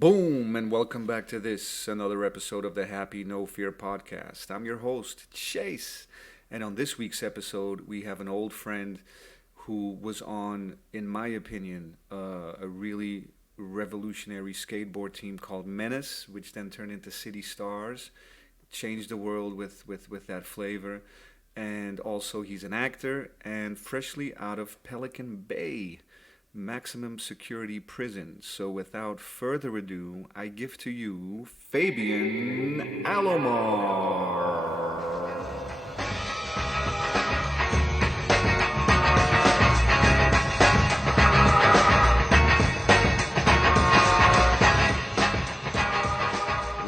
Boom, and welcome back to another episode of the Happy No Fear podcast. I'm your host, Chase, and on this week's episode, we have an old friend who was on, in my opinion, a really revolutionary skateboard team called Menace, which then turned into City Stars, changed the world with that flavor, and also he's an actor and freshly out of Pelican Bay maximum security prison. So without further ado, I give to you Fabian Alomar.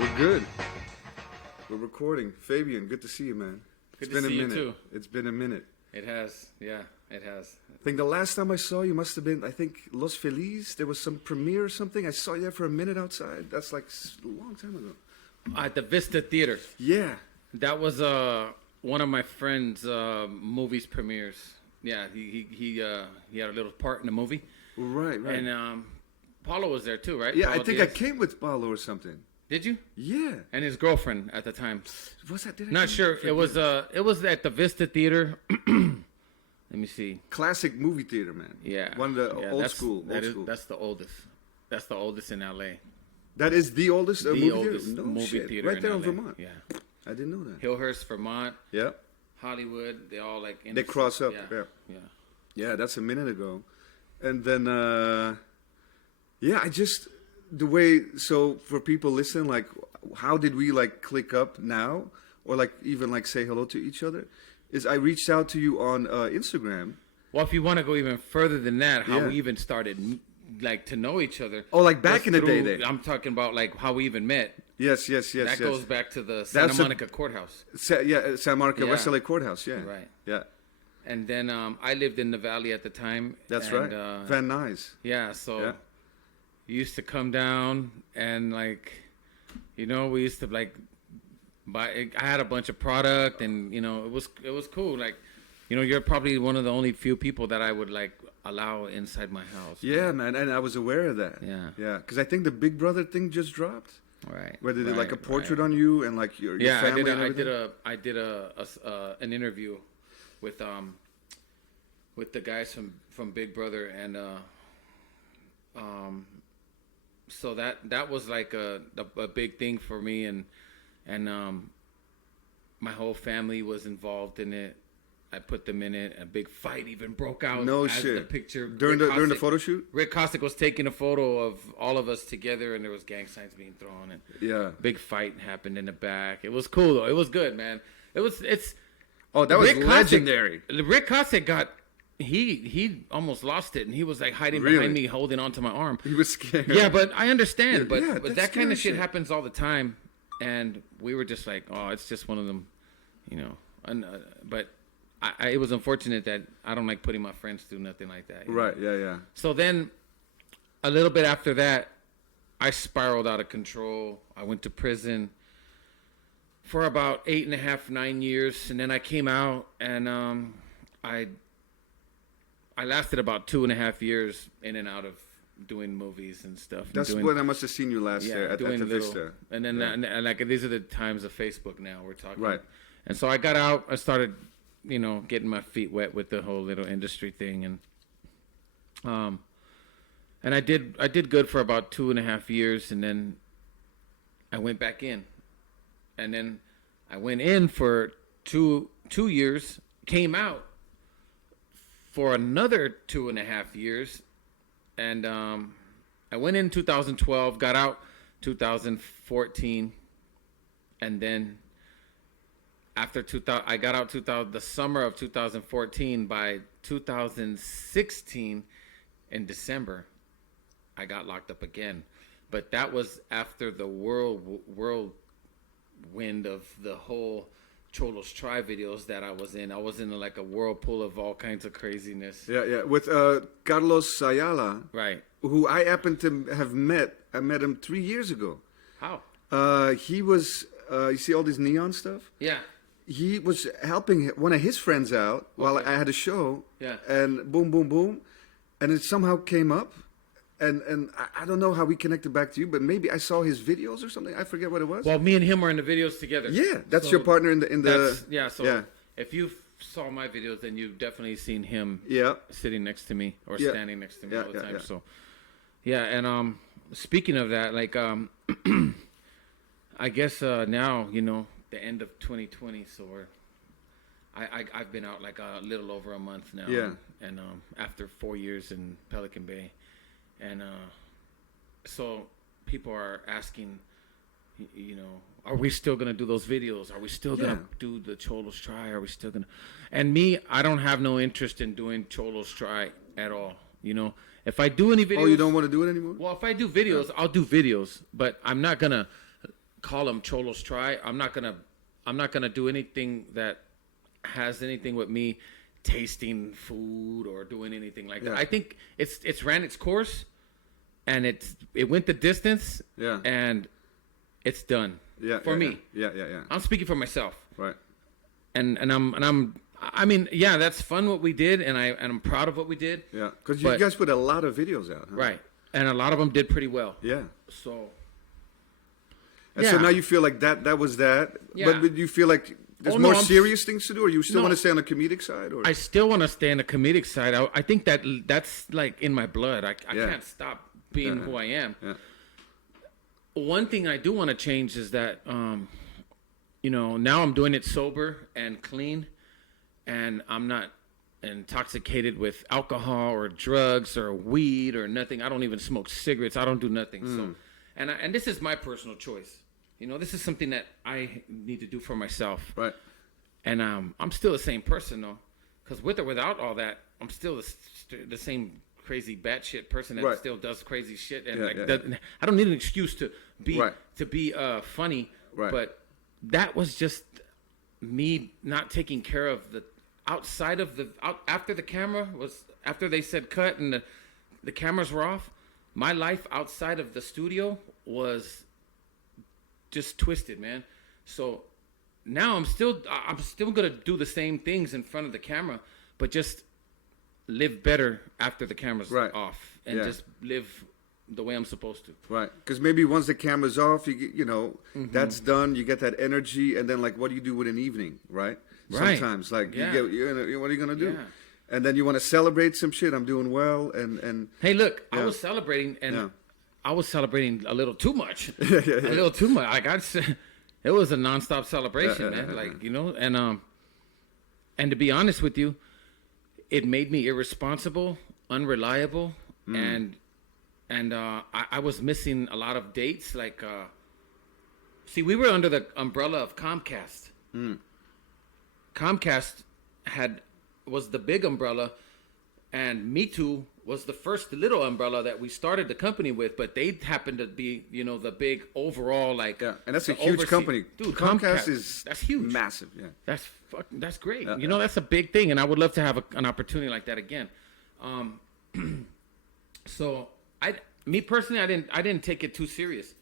We're good. We're recording. Fabian, good to see you, man. Good to see you too. It's been a minute. It has, yeah, it has. I think the last time I saw you must have been, Los Feliz. There was some premiere or something. I saw you there for a minute outside. That's like a long time ago. At the Vista Theater. Yeah. That was one of my friend's movies premieres. Yeah, he had a little part in the movie. Right. And Paulo was there too, right? Yeah, Paulo I think Diaz. I came with Paulo or something. Did you? Yeah. And his girlfriend at the time. Was that? Not sure. It was at the Vista Theater. Let me see. Classic movie theater, man. Yeah. One of the old school. That's the oldest. That's the oldest in LA. That is the oldest movie oldest theater? No movie shit. theater Right there in in LA. Vermont. Yeah. I didn't know that. Hillhurst, Vermont. Yeah. Hollywood. They all like. They cross up. Yeah. Yeah, that's a minute ago. And then, the way, so for people listening, like, how did we, like, click up now? Or, like, even, like, say hello to each other? Is I reached out to you on Instagram. Well, if you want to go even further than that, how we even started, like, to know each other. Oh, like back in the day. I'm talking about, like, how we even met. Yes. That goes back to the Santa Monica Courthouse. Santa Monica West LA Courthouse, yeah. Right. Yeah. And then I lived in the Valley at the time. That's right. Van Nuys. Yeah, so you used to come down and, like, we used to, like, buy. I had a bunch of product and, it was cool. Like, you're probably one of the only few people that I would, like, allow inside my house. Yeah, man, and I was aware of that. Yeah. Yeah, because I think the Big Brother thing just dropped. Right. Where they did, like, a portrait on you and, like, your family and everything. I did an interview with the guys from Big Brother, and so that was like a big thing for me, and my whole family was involved in it. I put them in it. A big fight even broke out. No as shit. The picture during the photo shoot. Rick Kosick was taking a photo of all of us together, and there was gang signs being thrown, and big fight happened in the back. It was cool though. It was good, man. It's. Oh, that was legendary. Rick Kosick he almost lost it, and he was like hiding behind me, holding onto my arm. He was scared. Yeah, but I understand. Yeah, but that kind of shit happens all the time, and we were just like, oh, it's just one of them, but it was unfortunate that I don't like putting my friends through nothing like that. Right. Yeah. So then, a little bit after that, I spiraled out of control. I went to prison for about 8.5, 9 years, and then I came out, and I lasted about 2.5 years in and out of doing movies and stuff. That's when I must have seen you last year at the Vista. And then and like these are the times of Facebook now we're talking. Right. And so I got out. I started, getting my feet wet with the whole little industry thing, and I did good for about 2.5 years, and then I went back in. And then I went in for two years, came out for another 2.5 years, and I went in 2012, got out 2014, and then after I got out the summer of 2014. By 2016, in December, I got locked up again, but that was after the whirlwind of the whole Cholos Try videos that I was in. I was in like a whirlpool of all kinds of craziness. Yeah. With Carlos Ayala. Right. Who I happen to have met. I met him 3 years ago. How? He was, you see all this neon stuff? Yeah. He was helping one of his friends out while I had a show. Yeah. And boom. And it somehow came up. And I don't know how we connected back to you, but maybe I saw his videos or something. I forget what it was. Well, me and him were in the videos together. Yeah, that's your partner in the. So if you saw my videos, then you've definitely seen him. Yeah. Sitting next to me or standing next to me all the time. Yeah. So, yeah, and speaking of that, like I guess now the end of 2020, so I've been out like a little over a month now. Yeah. And after 4 years in Pelican Bay. And so people are asking, are we still going to do those videos? Are we still going to do the Cholos Try? Are we still going to? And me, I don't have no interest in doing Cholos Try at all. If I do any videos. Oh, you don't want to do it anymore? Well, if I do videos, I'll do videos, but I'm not going to call them Cholos Try. I'm not going to do anything that has anything with me tasting food or doing anything like that. I think it's ran its course. And it went the distance, and it's done for me. Yeah. I'm speaking for myself, right? And I mean, that's fun what we did, and I'm proud of what we did. Yeah, because you guys put a lot of videos out, huh? Right? And a lot of them did pretty well. Yeah. So. And so now you feel like that was that, but you feel like there's more serious things to do, or you still want to stay on the comedic side? Or? I still want to stay on the comedic side. I think that's like in my blood. I can't stop being who I am. Yeah. One thing I do want to change is that, now I'm doing it sober and clean, and I'm not intoxicated with alcohol or drugs or weed or nothing. I don't even smoke cigarettes. I don't do nothing. So, and this is my personal choice. This is something that I need to do for myself. Right. And I'm still the same person though, because with or without all that, I'm still the same crazy batshit person that still does crazy shit, and I don't need an excuse to be funny. Right. But that was just me not taking care of the outside of after the camera was after they said cut and the cameras were off. My life outside of the studio was just twisted, man. So now I'm still gonna do the same things in front of the camera, but just live better after the camera's off and just live the way I'm supposed to. Right. Because maybe once the camera's off, that's done. You get that energy, and then like, what do you do with an evening, right? Sometimes like you get, what are you gonna do? Yeah. And then you want to celebrate some shit. I'm doing well, and hey, look, I was celebrating, and I was celebrating a little too much, a little too much. Like it was a nonstop celebration, man. Like and to be honest with you, it made me irresponsible, unreliable, and I was missing a lot of dates. Like, see, we were under the umbrella of Comcast. Comcast was the big umbrella, and Me Too was the first little umbrella that we started the company with. But they happened to be, the big overall, like, and that's a huge company. Dude, Comcast that's huge, massive. Yeah, that's great. That's a big thing, and I would love to have an opportunity like that again. So me personally, I didn't take it too serious.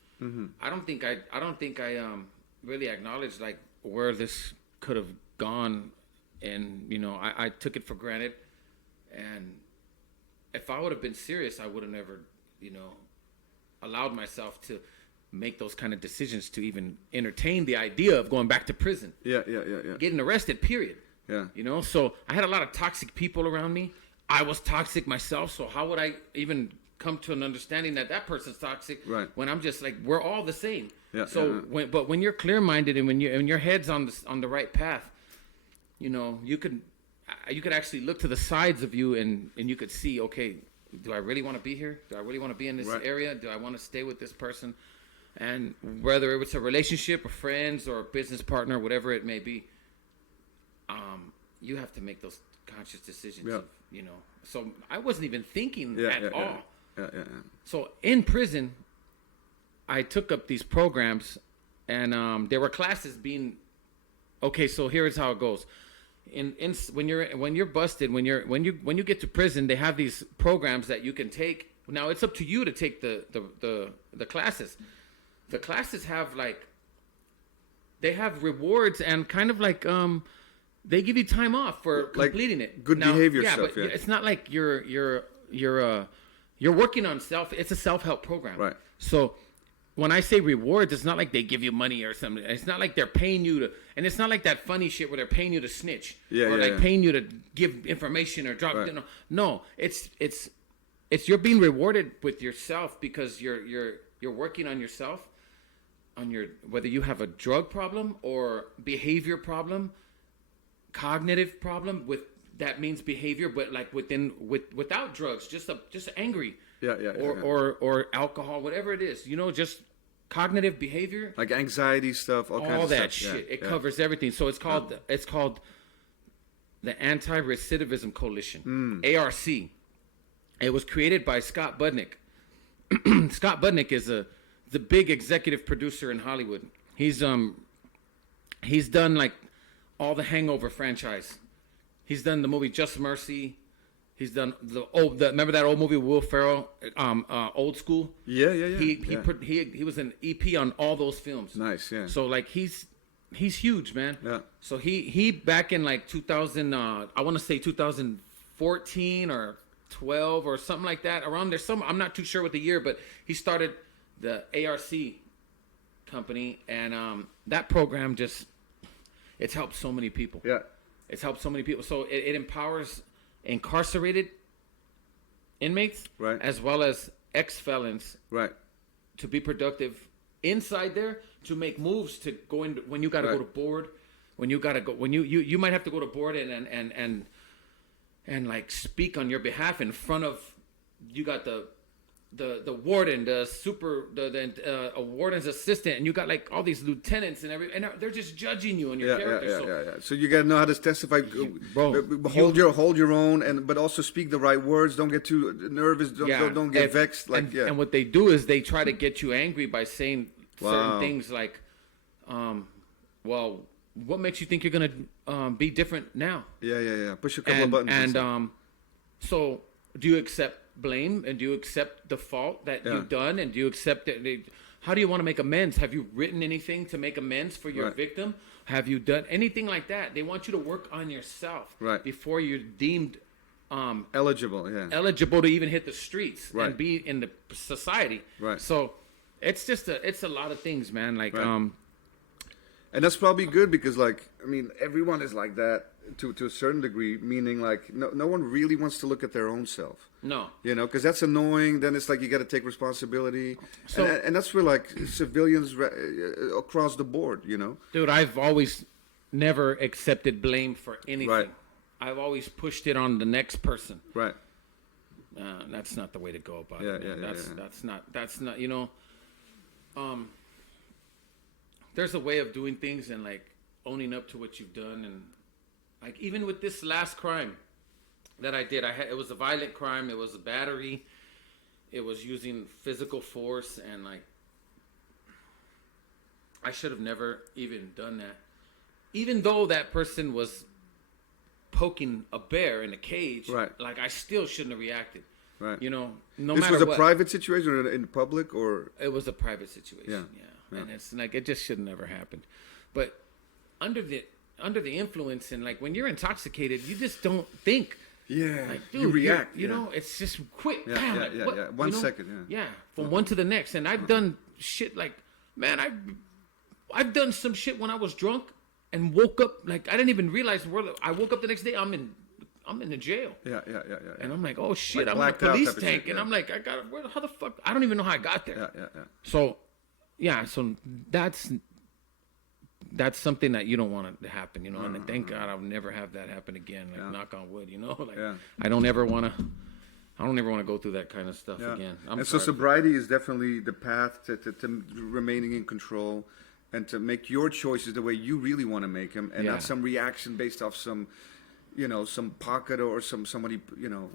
I don't think I really acknowledged like where this could have gone, and I took it for granted. And if I would have been serious, I would have never allowed myself to make those kind of decisions to even entertain the idea of going back to prison. Yeah. Getting arrested, period. Yeah. So I had a lot of toxic people around me. I was toxic myself, so how would I even come to an understanding that person's toxic when I'm just like, we're all the same. Yeah. So when you're clear-minded and when your head's on the right path, you could actually look to the sides of you and you could see, okay, do I really want to be here? Do I really want to be in this area? Do I want to stay with this person? And whether it's a relationship or friends or a business partner, whatever it may be, you have to make those conscious decisions. Yeah. So I wasn't even thinking at all. Yeah. So in prison, I took up these programs, and there were classes being. Okay, so here's how it goes. When you're busted, when you get to prison, they have these programs that you can take. Now it's up to you to take the classes. The classes have they have rewards and kind of like they give you time off for completing it. Good behavior stuff. But it's not like you're you're working on self. It's a self-help program. Right. So when I say rewards, it's not like they give you money or something. It's not like they're paying you to, and it's not like that funny shit where they're paying you to snitch paying you to give information or drop. Right. No, it's you're being rewarded with yourself because you're working on yourself, on your, whether you have a drug problem or behavior problem, cognitive problem with, that means behavior, but like without drugs, just angry. Or alcohol, whatever it is, just cognitive behavior, like anxiety stuff, all kinds of that stuff. shit. It covers everything. So it's called the Anti-Recidivism Coalition, ARC. It was created by Scott Budnick. Scott Budnick is the big executive producer in Hollywood. He's done like all the Hangover franchise. He's done the movie Just Mercy. He's done remember that old movie Will Ferrell, Old School? Yeah. He was an EP on all those films. Nice, yeah. So like he's huge, man. Yeah. So he back in like 2000, I want to say 2014 or 12 or something like that. Around there, I'm not too sure what the year, but he started the ARC company, and that program it's helped so many people. Yeah. It's helped so many people. So it empowers incarcerated inmates, right, as well as ex-felons, right, to be productive inside there, to make moves, to go in when you got to go to board, when you got to go, when you might have to go to board and like speak on your behalf in front of, you got the warden, the warden's assistant, and you got like all these lieutenants and they're just judging you on your character. So you gotta know how to testify, hold your own, but also speak the right words. Don't get too nervous. Don't get vexed. And what they do is they try to get you angry by saying certain things like, well, what makes you think you're gonna be different now? Yeah. Push a couple of buttons. And so do you accept blame, and do you accept the fault that you've done, and do you accept that? How do you want to make amends? Have you written anything to make amends for your victim? Have you done anything like that? They want you to work on yourself before you're deemed eligible to even hit the streets and be in the society. So it's just it's a lot of things, man. Like and that's probably good because, like, I mean, everyone is like that to a certain degree, meaning like no one really wants to look at their own self. No. Because that's annoying. Then it's like you got to take responsibility. So, and that's for like civilians across the board, Dude, I've always never accepted blame for anything. Right. I've always pushed it on the next person. Right. That's not the way to go about it. That's not, there's a way of doing things and like owning up to what you've done. And like even with this last crime that I did, it was a violent crime. It was a battery. It was using physical force, and like I should have never even done that. Even though that person was poking a bear in a cage, like I still shouldn't have reacted. Right. No matter what. This was a private situation or in public, or it was a private situation. Yeah. And it's like it just should never happened. But under the influence, and like when you're intoxicated, you just don't think. Yeah, like, dude, you react. It's just quick. Yeah. 1 second. Yeah, from one to the next. And I've done shit like, man, I've done some shit when I was drunk and woke up like I didn't even realize I woke up the next day. I'm in the jail. Yeah. And I'm like, oh shit, like I'm in a police tank, and I'm like, how the fuck? I don't even know how I got there. Yeah. So that's something that you don't want to happen, and thank God I'll never have that happen again. Like knock on wood, I don't ever want to go through that kind of stuff again. So sobriety is definitely the path to remaining in control and to make your choices the way you really want to make them, and not some reaction based off some pocket or somebody,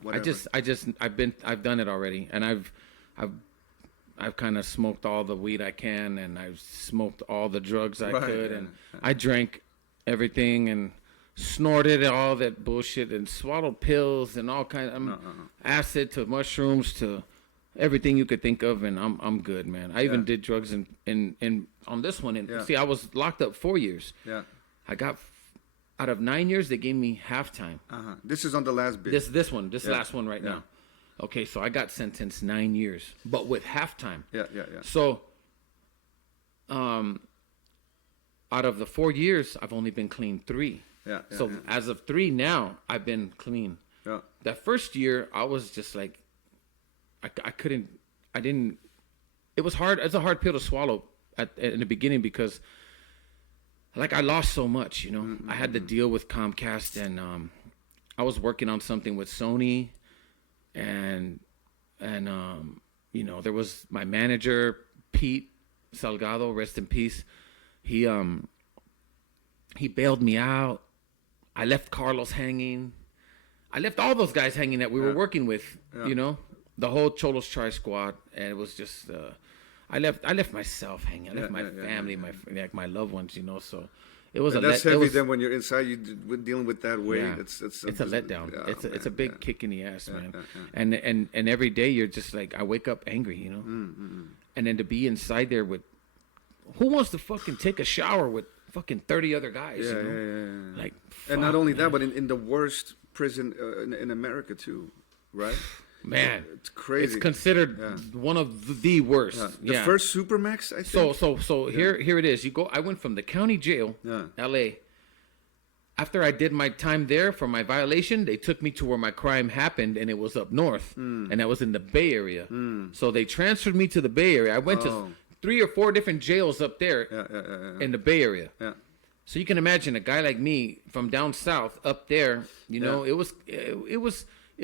whatever. I've done it already, and I've kind of smoked all the weed I can, and I've smoked all the drugs I could, and I drank everything and snorted all that bullshit and swallowed pills and all kinds of acid to mushrooms to everything you could think of, and I'm good, man. I even did drugs in on this one, and see, I was locked up 4 years. Yeah, I got out of 9 years, they gave me half time. This is on the last bit. This last one now. Okay, so I got sentenced 9 years, but with halftime. Yeah. So, out of the 4 years, I've only been clean 3. Yeah. So as of 3 now, I've been clean. Yeah. That first year, I was just like, I didn't. It was hard. It's a hard pill to swallow in the beginning because, like, I lost so much. I had to deal with Comcast, and I was working on something with Sony, and there was my manager Pete Salgado, rest in peace. He bailed me out. I left Carlos hanging. I left all those guys hanging that we were working with. The whole Cholos Tri Squad, and it was just I left myself hanging. I left my family, my loved ones. So it was that's heavy. Then when you're inside, you dealing with that weight. Yeah. It's a letdown. Yeah, it's a big kick in the ass, man. And every day you're just like, I wake up angry, and then to be inside there with, who wants to fucking take a shower with fucking 30 other guys? Yeah. Like, and not only that, but in the worst prison in America too, right? Man, it's crazy. It's considered one of the worst. The first Supermax, I think. So here it is. I went from the county jail, L.A. After I did my time there for my violation, they took me to where my crime happened, and it was up north, and that was in the Bay Area. So they transferred me to the Bay Area. I went to 3 or 4 different jails up there in the Bay Area. Yeah. So you can imagine a guy like me from down south up there. It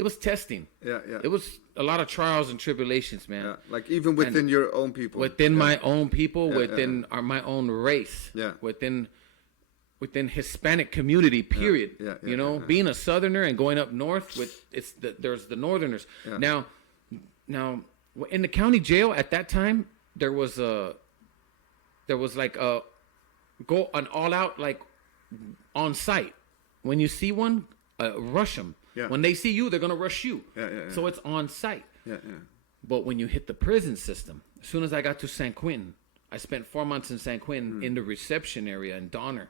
was testing. Yeah. It was a lot of trials and tribulations, man. Yeah. Like even within your own people. Within my own people, within my own race. Yeah. Within Hispanic community, period. Yeah. Being a Southerner and going up north there's the Northerners. Yeah. Now in the county jail at that time, there was like an all out, like, on site. When you see one, rush them. Yeah. When they see you, they're gonna rush you. Yeah. So it's on site. Yeah. But when you hit the prison system, as soon as I got to San Quentin, I spent 4 months in San Quentin in the reception area in Donner.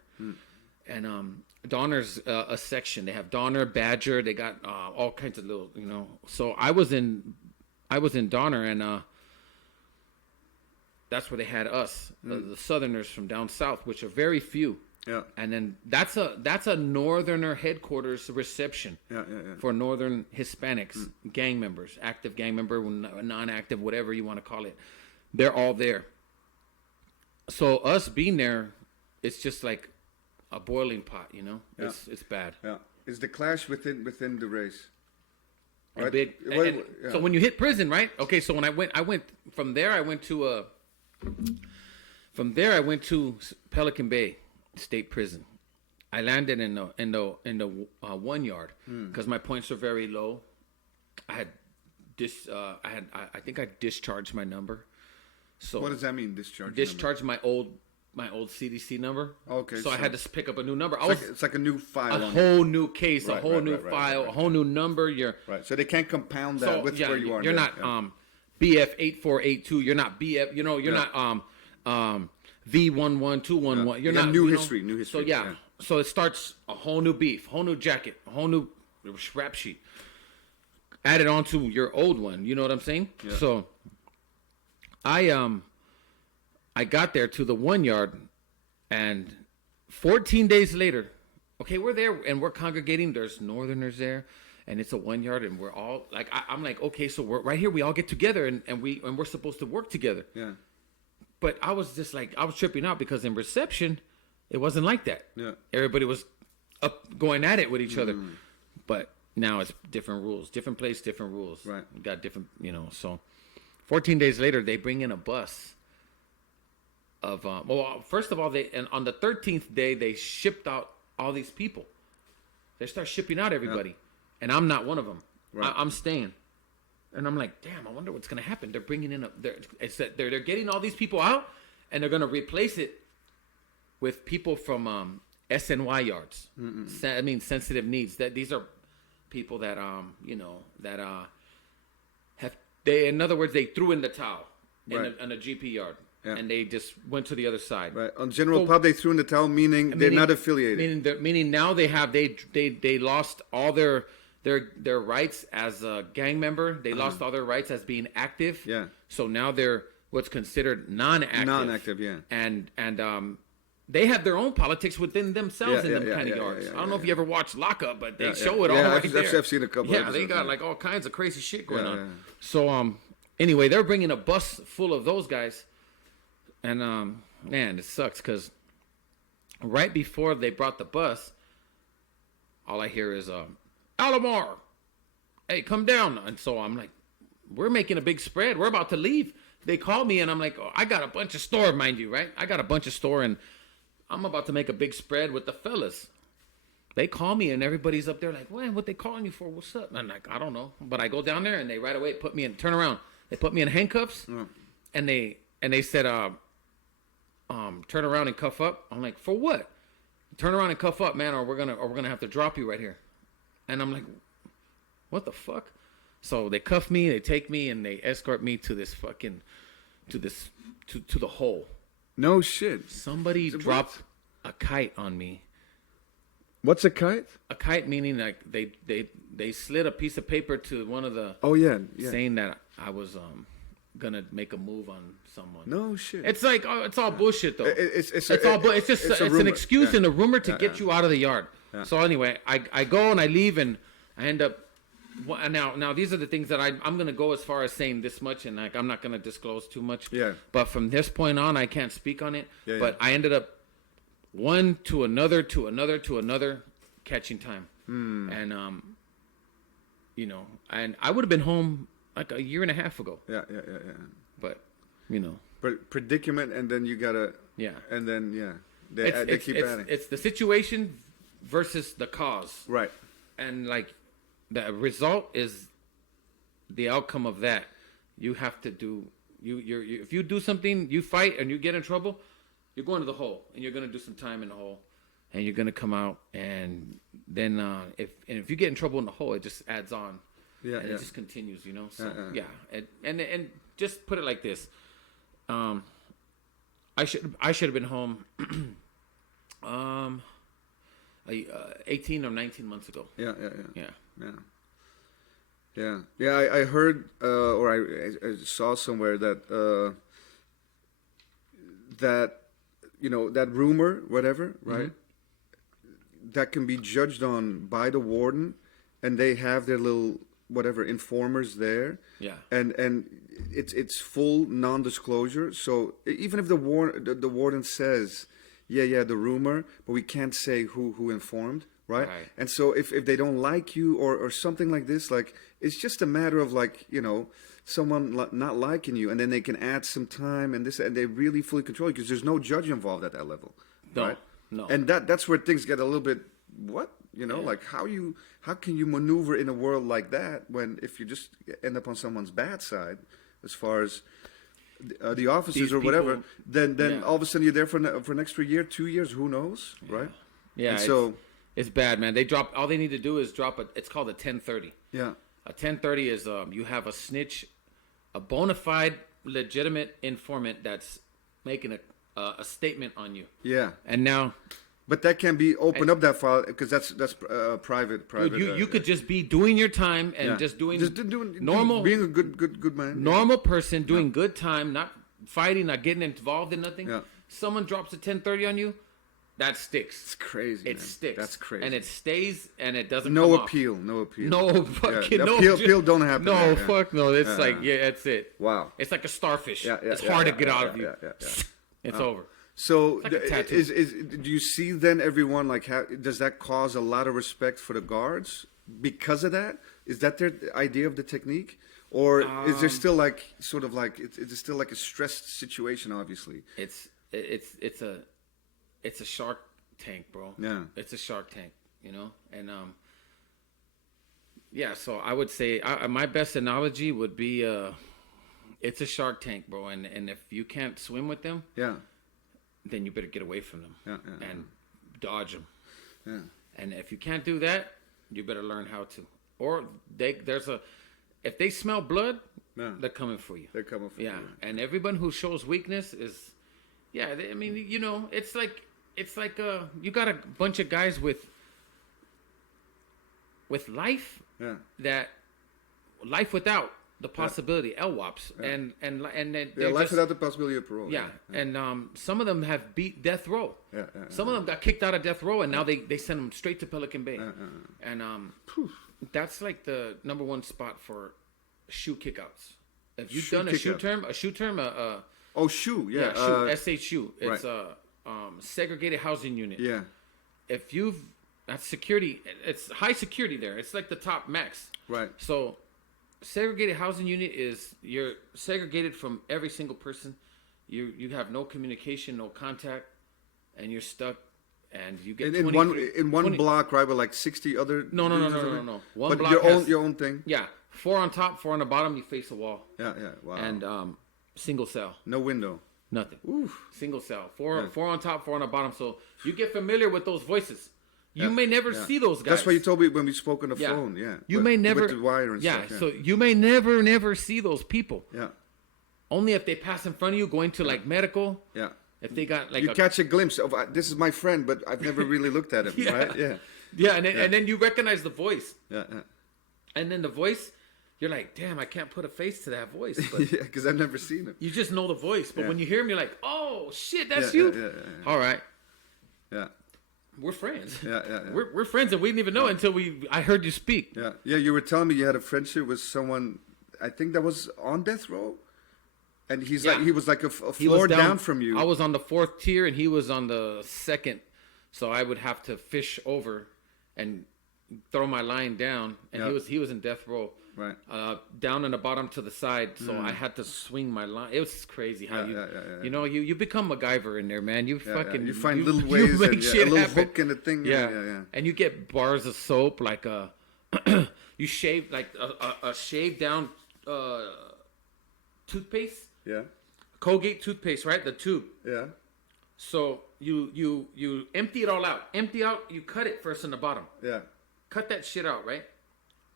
And Donner's a section. They have Donner, Badger. They got all kinds of little, So I was in Donner, and that's where they had us, the Southerners from down south, which are very few. Yeah. And then that's a Northerner headquarters reception for Northern Hispanics, gang members, active gang member, non-active, whatever you want to call it. They're all there. So us being there, it's just like a boiling pot, It's bad. Yeah. It's the clash within the race. Right? So when you hit prison, right? Okay, so when I went from there. I went to Pelican Bay State Prison. I landed in the 1 yard because my points were very low. I think I discharged my number. So what does that mean, discharge? Discharge my old CDC number. Okay. So I had to pick up a new number. It's like a new file. A whole new case, a whole new file, a whole new number. Right. So they can't compound that with where you are. You're not BF 8482. You're not BF. You're not V11211. You're not new history. So so it starts a whole new beef, whole new jacket, a whole new rap sheet added onto your old one. You know what I'm saying? Yeah. So I got there to the 1 yard, and 14 days later, okay, we're there and we're congregating. There's Northerners there, and it's a 1 yard, and we're all like, I'm like, okay, so we're right here. We all get together, and we're supposed to work together. Yeah. But I was just like, I was tripping out because in reception, it wasn't like that. Yeah. Everybody was up going at it with each other. But now it's different rules, different place, different rules. Right. We got different, so 14 days later, they bring in a bus of, first of all, on the 13th day, they shipped out all these people. They start shipping out everybody. And I'm not one of them. Right. I'm staying. And I'm like, damn, I wonder what's going to happen. They're bringing in they're getting all these people out, and they're going to replace it with people from SNY yards. Sensitive needs. That these are people that in other words, they threw in the towel in a GP yard. Yeah. And they just went to the other side. Right. On general pub, they threw in the towel, meaning they're not affiliated. Meaning now they lost all their their rights as a gang member. They lost all their rights as being active. Yeah. So now they're what's considered non-active. Non-active, yeah. And they have their own politics within themselves in them kind of yards. I don't know if you ever watched Lockup, but they show it all right there. I've seen a couple. Yeah, they got like all kinds of crazy shit going on. Yeah. So anyway, they're bringing a bus full of those guys, and man, it sucks because right before they brought the bus, all I hear is Alomar, hey, come down. And so I'm like, we're making a big spread. We're about to leave. They call me, and I'm like, I got a bunch of store, mind you, right? I got a bunch of store, and I'm about to make a big spread with the fellas. They call me, and everybody's up there like, man, what they calling you for? What's up? And I'm like, I don't know. But I go down there, and they right away turn around. They put me in handcuffs, and they said, turn around and cuff up. I'm like, for what? Turn around and cuff up, man, or we're gonna have to drop you right here. And I'm like, what the fuck? So they cuff me, they take me, and they escort me to this to the hole. No shit. Somebody dropped a kite on me. What's a kite? A kite meaning like they slid a piece of paper to one of the. Oh yeah. Saying that I was gonna make a move on someone. No shit. It's like it's all bullshit though. It's an excuse and a rumor to get you out of the yard. Yeah. So anyway, I go and I leave and I end up. Now these are the things that I'm gonna go as far as saying this much, and like I'm not gonna disclose too much. Yeah. But from this point on, I can't speak on it. Yeah, but I ended up one to another to another to another catching time, and and I would have been home like a year and a half ago. Yeah. But But predicament, and then you gotta. Yeah. And then they keep adding. It's the situation versus the cause. Right. And like. The result is the outcome of that. You have to do if you do something, you fight and you get in trouble, you're going to the hole and you're going to do some time in the hole and you're going to come out, and then if you get in trouble in the hole, it just adds on. Yeah, and it just continues, So and just put it like this. I should have been home 18 or 19 months ago. Yeah. I heard or I saw somewhere that that rumor, whatever, right? Mm-hmm. That can be judged on by the warden, and they have their little whatever informers there. Yeah. And it's full non-disclosure. So even if the warden says, yeah, the rumor, but we can't say who informed. Right? And so if they don't like you or something like this, like it's just a matter of like, someone not liking you, and then they can add some time and they really fully control you because there's no judge involved at that level. No, right? No. And that's where things get a little bit, like how can you maneuver in a world like that when if you just end up on someone's bad side as far as the officers or whatever, then all of a sudden you're there for an extra year, 2 years, who knows, right? Yeah. And so it's bad, man. All they need to do is drop it's called a 1030. Yeah. A 1030 is you have a snitch, a bona fide, legitimate informant that's making a statement on you. Yeah. And now. But that can be open up that file because that's private. You could just be doing your time and just doing normal, being a good man. Normal person doing good time, not fighting, not getting involved in nothing. Yeah. Someone drops a 1030 on you. That sticks. It's crazy. It sticks. That's crazy. And it stays, and it doesn't. No come appeal. off. No appeal. No fucking no. Appeal don't happen. No, fuck no. It's like that's it. Wow. It's like a starfish. Yeah, it's hard to get out of you. Yeah. It's over. So like do you see then everyone like does that cause a lot of respect for the guards because of that? Is that their idea of the technique? Or is there still like sort of like it's still like a stressed situation? Obviously, it's a shark tank, bro. Yeah, it's a shark tank, and So I would say my best analogy would be it's a shark tank, bro. And if you can't swim with them, then you better get away from them and dodge them. Yeah. And if you can't do that, you better learn how to. Or if they smell blood, they're coming for you. They're coming for you. Yeah. And everyone who shows weakness is, it's like you got a bunch of guys with with life, Yeah. that life without the possibility, LWOPs, and they're life just, without the possibility of parole. yeah. And some of them have beat death row. Yeah. Some of them got kicked out of death row, and now they send them straight to Pelican Bay. And that's like the number one spot for shoe kickouts. If you've done a shoe term, Oh, shoe, yeah. SHU. It's a segregated housing unit. Yeah. If that's security, it's high security there. It's like the top max. Right. So, segregated housing unit is you're segregated from every single person. You have no communication, no contact, and you're stuck. And you get in one block, right? With like 60 other. No. One block Your own thing. Yeah, 4 on top, 4 on the bottom. You face a wall. Yeah. Wow. And single cell. No window. Nothing. Oof. Single cell. Four on top, 4 on the bottom. So you get familiar with those voices. You may never see those guys. That's what you told me when we spoke on the phone. Yeah. You may never. With the wire and stuff. Yeah. So you may never see those people. Yeah. Only if they pass in front of you, going to like medical. Yeah. If they got like you catch a glimpse of this is my friend, but I've never really looked at him. Right? Yeah. Yeah, and then you recognize the voice. Yeah. And then the voice. You're like, damn, I can't put a face to that voice. But yeah, because I've never seen him. You just know the voice. But when you hear him, you're like, oh, shit, that's you? Yeah. All right. Yeah. We're friends. Yeah. We're friends, and we didn't even know until I heard you speak. Yeah. Yeah, you were telling me you had a friendship with someone, I think that was on death row? And he was like a floor down from you. I was on the 4th tier, and he was on the 2nd. So I would have to fish over and throw my line down. And he was in death row. Right. Down on the bottom to the side, so I had to swing my line. It was crazy how you become MacGyver in there, man. You find little ways make and shit a little happen. hook in the thing. Yeah. And you get bars of soap, like you shave like a shaved down toothpaste. Yeah. Colgate toothpaste, right? The tube. Yeah. So you empty it all out. Empty out. You cut it first in the bottom. Yeah. Cut that shit out, right?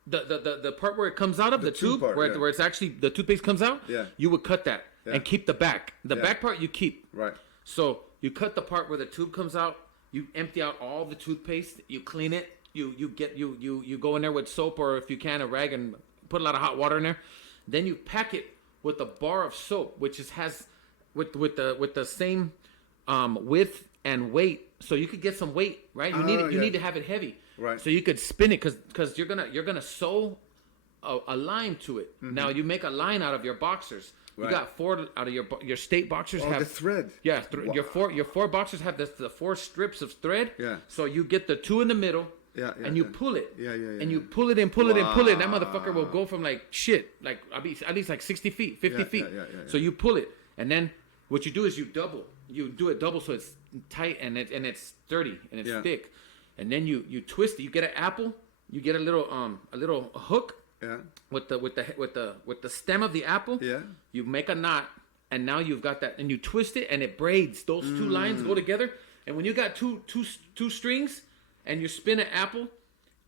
The part where it comes out of the tube part, where it's actually the toothpaste comes out, you would cut that and keep the back. The back part you keep. Right. So you cut the part where the tube comes out, you empty out all the toothpaste, you clean it, you go in there with soap or if you can a rag and put a lot of hot water in there. Then you pack it with a bar of soap, which has with the same width and weight. So you could get some weight, right? You need to have it heavy. Right. So you could spin it because you're gonna sew a line to it. Mm-hmm. Now you make a line out of your boxers. Right. You got 4 out of your state boxers have the thread. Yeah, your 4 boxers have the 4 strips of thread. Yeah. So you get the 2 in the middle. Yeah. And you pull it. Yeah. And you pull it and pull it and pull it. That motherfucker will go from like at least like 60 feet, 50 feet. Yeah. So you pull it, and then what you do is you do it double so it's tight and it's sturdy and it's thick. And then you twist it. You get an apple. You get a little hook. Yeah. With the stem of the apple. Yeah. You make a knot, and now you've got that, and you twist it, and it braids. Those 2 lines go together, and when you got two strings, and you spin an apple,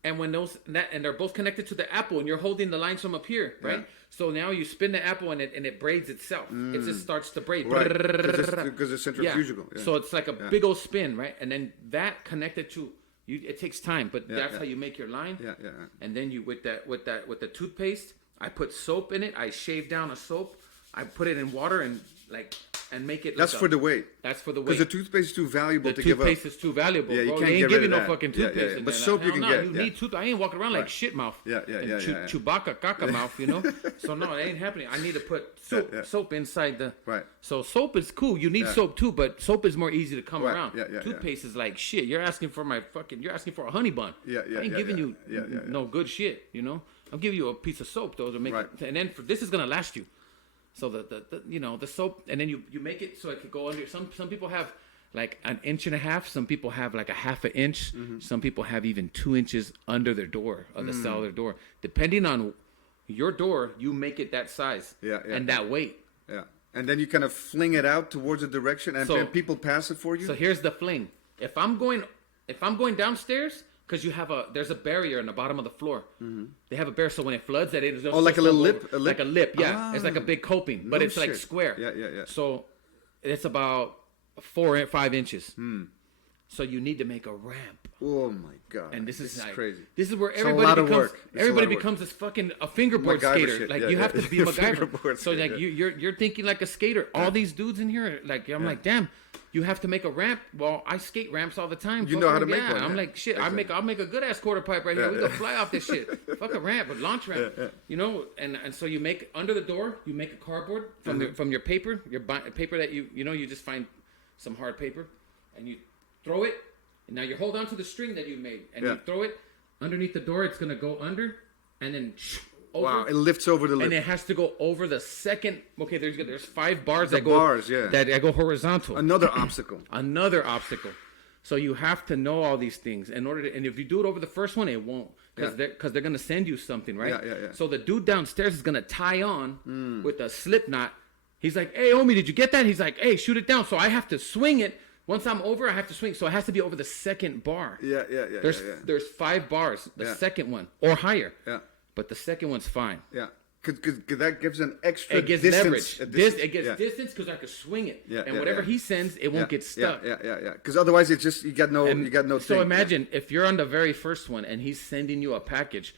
and when and they're both connected to the apple, and you're holding the lines from up here, right? Yeah. So now you spin the apple, and it braids itself. It just starts to braid. Right. Because it's centrifugal. Yeah. So it's like a big old spin, right? And then that connected to. It takes time, but that's how you make your line. Yeah. And then you with the toothpaste, I put soap in it. I shave down a soap. I put it in water and make it. That's for the weight. That's for the weight. Because the toothpaste is too valuable to give up. The toothpaste is too valuable. Yeah, you bro. can't They ain't get giving rid no of that. fucking toothpaste. But soap you can get. You need toothpaste. I ain't walking around like shit mouth. Yeah. Chewbacca caca mouth, you know. So no, it ain't happening. I need to put soap inside the. Right. So soap is cool. You need soap too, but soap is more easy to come around. Yeah. Toothpaste is like shit. You're asking for You're asking for a honey bun. Yeah. I ain't giving you no good shit. You know. I'm giving you a piece of soap though to make it, and then this is gonna last you. So the soap, and then you make it so it could go under. Some people have like 1.5 inches. Some people have like 1/2 inch. Mm-hmm. Some people have even 2 inches under their door of the cell of their door. Depending on your door, you make it that size. And that weight. Yeah. And then you kind of fling it out towards a direction, and then people pass it for you. So here's the fling. If I'm going downstairs. Because there's a barrier in the bottom of the floor. Mm-hmm. They have a barrier, so when it floods, that is like a little lip, like a lip. Yeah, it's like a big coping, but it's like square. Yeah. So it's about 4 or 5 inches. So you need to make a ramp. Oh my God! And this is like, crazy. This is where It's a lot of everybody becomes work. It's a lot everybody of work. becomes this fucking a fingerboard MacGyver skater. shit. Like Yeah, you yeah. have to be MacGyver. Fingerboard So skate, like yeah. you're thinking like a skater. All these dudes in here, like I'm like, damn, you have to make a ramp. Well, I skate ramps all the time. You know how to make yeah. one. I'm yeah. like, shit, Exactly. I'll make a good ass quarter pipe right here. Yeah, We yeah. go fly off this shit. Fuck a ramp, a launch ramp. Yeah, yeah. You know, and so you make under the door, you make a cardboard from your paper, paper that you just find some hard paper, and you throw it. And now you hold on to the string that you made, and you throw it underneath the door. It's gonna go under, and then over. Wow! It lifts over the lip. And it has to go over the second. Okay, there's 5 bars The that go bars, yeah. that go horizontal. Another obstacle. Another obstacle. So you have to know all these things in order to. And if you do it over the first one, it won't because they're gonna send you something, right? Yeah. So the dude downstairs is gonna tie on with a slip knot. He's like, "Hey, homie, did you get that?" He's like, "Hey, shoot it down." So I have to swing it. Once I'm over, I have to swing. So it has to be over the second bar. Yeah. There's 5 bars. The Yeah. second one or higher. Yeah. But the second one's fine. Yeah. Because that gives an extra It gives distance. leverage. It gets distance because I can swing it. Yeah, and yeah, whatever yeah. he sends, it won't get stuck. Yeah. Because otherwise, it's just you got no So thing. imagine if you're on the very first one and he's sending you a package,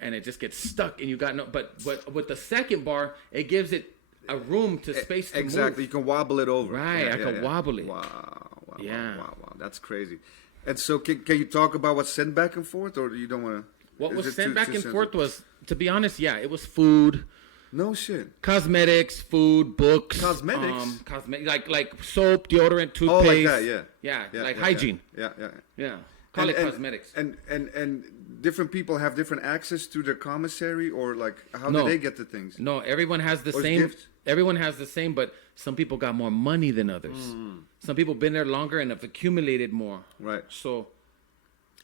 and it just gets stuck, and you got no. But with the second bar, it gives it a room to space to exactly. move. You can wobble it over. Right, I can wobble it. Wow. Yeah. Wow. That's crazy. And so, can you talk about what's sent back and forth, or you don't want to? What was sent back and forth was, to be honest, it was food. No shit. Cosmetics, food, books. Cosmetics? Like soap, deodorant, toothpaste. Oh, like that, Yeah, hygiene. Yeah. Yeah. Call it cosmetics. And different people have different access to their commissary, or like how No. do they get the things? No, everyone has the Or it's same. gifts? Everyone has the same, but some people got more money than others. Some people been there longer and have accumulated more. Right. So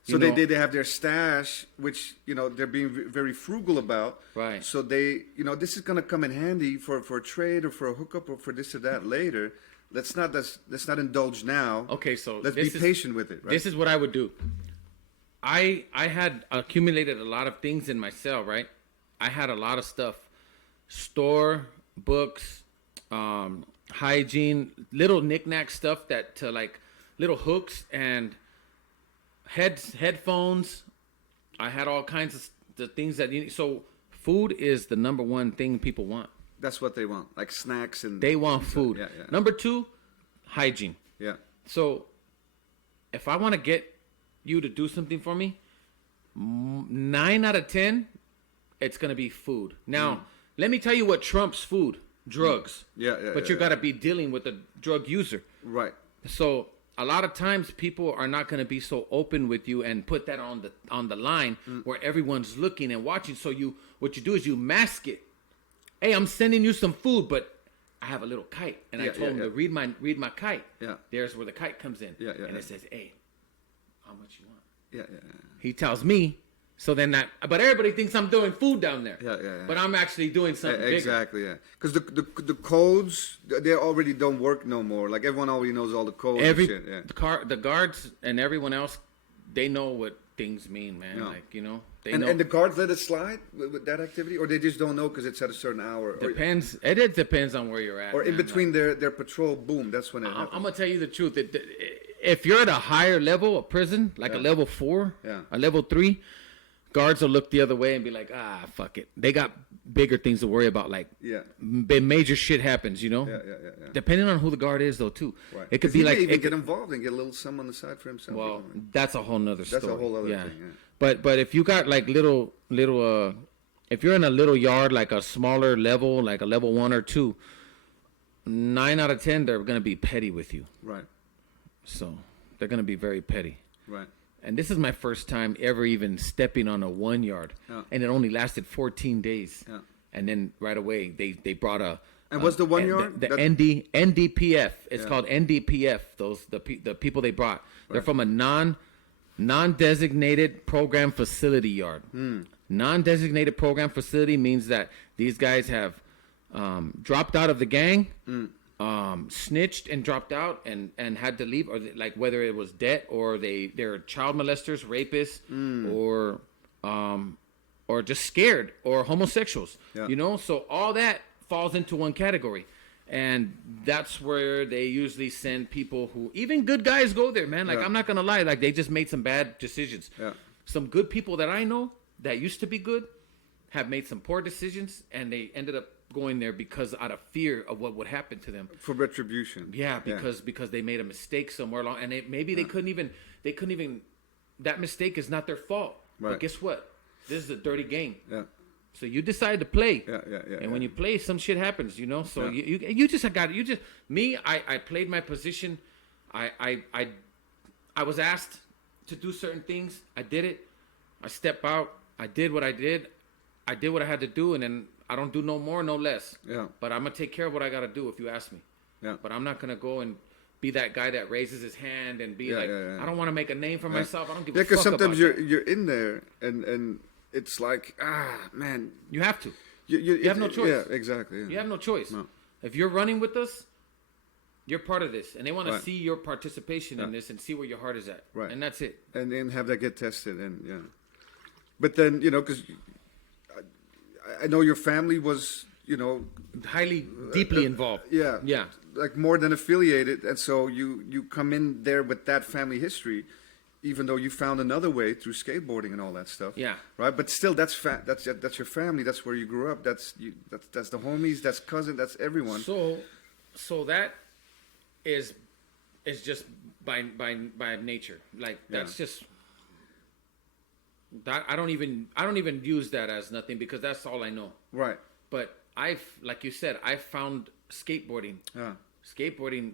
They have their stash, which they're being very frugal about. Right. So they this is gonna come in handy for a trade or for a hookup or for this or that later. Let's not indulge now. Okay, so let's be patient with it. Right? This is what I would do. I had accumulated a lot of things in my cell, right? I had a lot of stuff. Store, books, hygiene, little knick-knack stuff that like little hooks and headphones. I had all kinds of the things that you need. So food is the number one thing people want. That's what they want, like snacks and. They want food. Yeah. Number 2, hygiene. Yeah. So if I want to get you to do something for me, 9 out of 10, it's gonna be food. Now, let me tell you what trumps food: drugs. Yeah. But you gotta be dealing with a drug user. Right. So a lot of times people are not gonna be so open with you and put that on the line where everyone's looking and watching. So what you do is you mask it. Hey, I'm sending you some food, but I have a little kite, and I told him to read my kite. Yeah. There's where the kite comes in. And it says, "Hey, how much you want?" Yeah. He tells me. So then but everybody thinks I'm doing food down there. Yeah. But I'm actually doing something bigger. Exactly. Yeah. Because the codes they already don't work no more. Like everyone already knows all the codes. And shit. Yeah. The guards and everyone else, they know what things mean, man. Yeah. Like they know. And the guards let it slide with that activity, or they just don't know because it's at a certain hour. Depends. It depends on where you're at. Or in man. between their patrol, boom, that's when it happens. I'm gonna tell you the truth. If you're at a higher level of prison, like a level 4, a level 3, guards will look the other way and be like, fuck it. They got bigger things to worry about. Like, major shit happens, Yeah. Depending on who the guard is, though, too. Right. It could be like he may even get involved and get a little sum on the side for himself. Well, that's a whole nother story. That's a whole other thing. Yeah. But if you got like little if you're in a little yard, like a smaller level, like a level 1 or 2, 9 out of 10 they're gonna be petty with you. Right. So they're gonna be very petty. Right. And this is my first time ever even stepping on a 1 yard, and it only lasted 14 days. Yeah. And then right away they brought a. And what's the 1 yard? The NDPF. It's called NDPF. The people they brought. They're from a non-designated program facility yard. Non-designated program facility means that these guys have dropped out of the gang, snitched and dropped out and had to leave, or like whether it was debt or they're child molesters, rapists, or just scared or homosexuals. Yeah. So all that falls into one category. And that's where they usually send people who, even good guys go there, man. Like, I'm not going to lie. Like, they just made some bad decisions. Yeah. Some good people that I know that used to be good have made some poor decisions, and they ended up going there because out of fear of what would happen to them. For retribution. Yeah, because they made a mistake somewhere along, and maybe they couldn't even, that mistake is not their fault. Right. But guess what? This is a dirty game. Yeah. So you decide to play, And when you play, some shit happens, So you just I played my position. I was asked to do certain things. I did it. I stepped out. I did what I did. I did what I had to do, and then I don't do no more, no less. Yeah. But I'm gonna take care of what I gotta do if you ask me. Yeah. But I'm not gonna go and be that guy that raises his hand and be I don't want to make a name for myself. I don't give a fuck because sometimes about you're in there and it's like, man, you have to. You have no choice. Yeah, exactly. Yeah. You have no choice. No. If you're running with us, you're part of this, and they want to Right. see your participation in this and see where your heart is at. Right. And that's it. And then have that get tested, and but then because I know your family was Highly, deeply involved. yeah Yeah. like more than affiliated, and so you come in there with that family history, even though you found another way through skateboarding and all that stuff. Yeah. Right. But still, that's your family. That's where you grew up. That's the homies. That's cousin. That's everyone. So that is just by nature. Like that's just that I don't even use that as nothing because that's all I know. Right. But like you said, I found skateboarding. Yeah. Skateboarding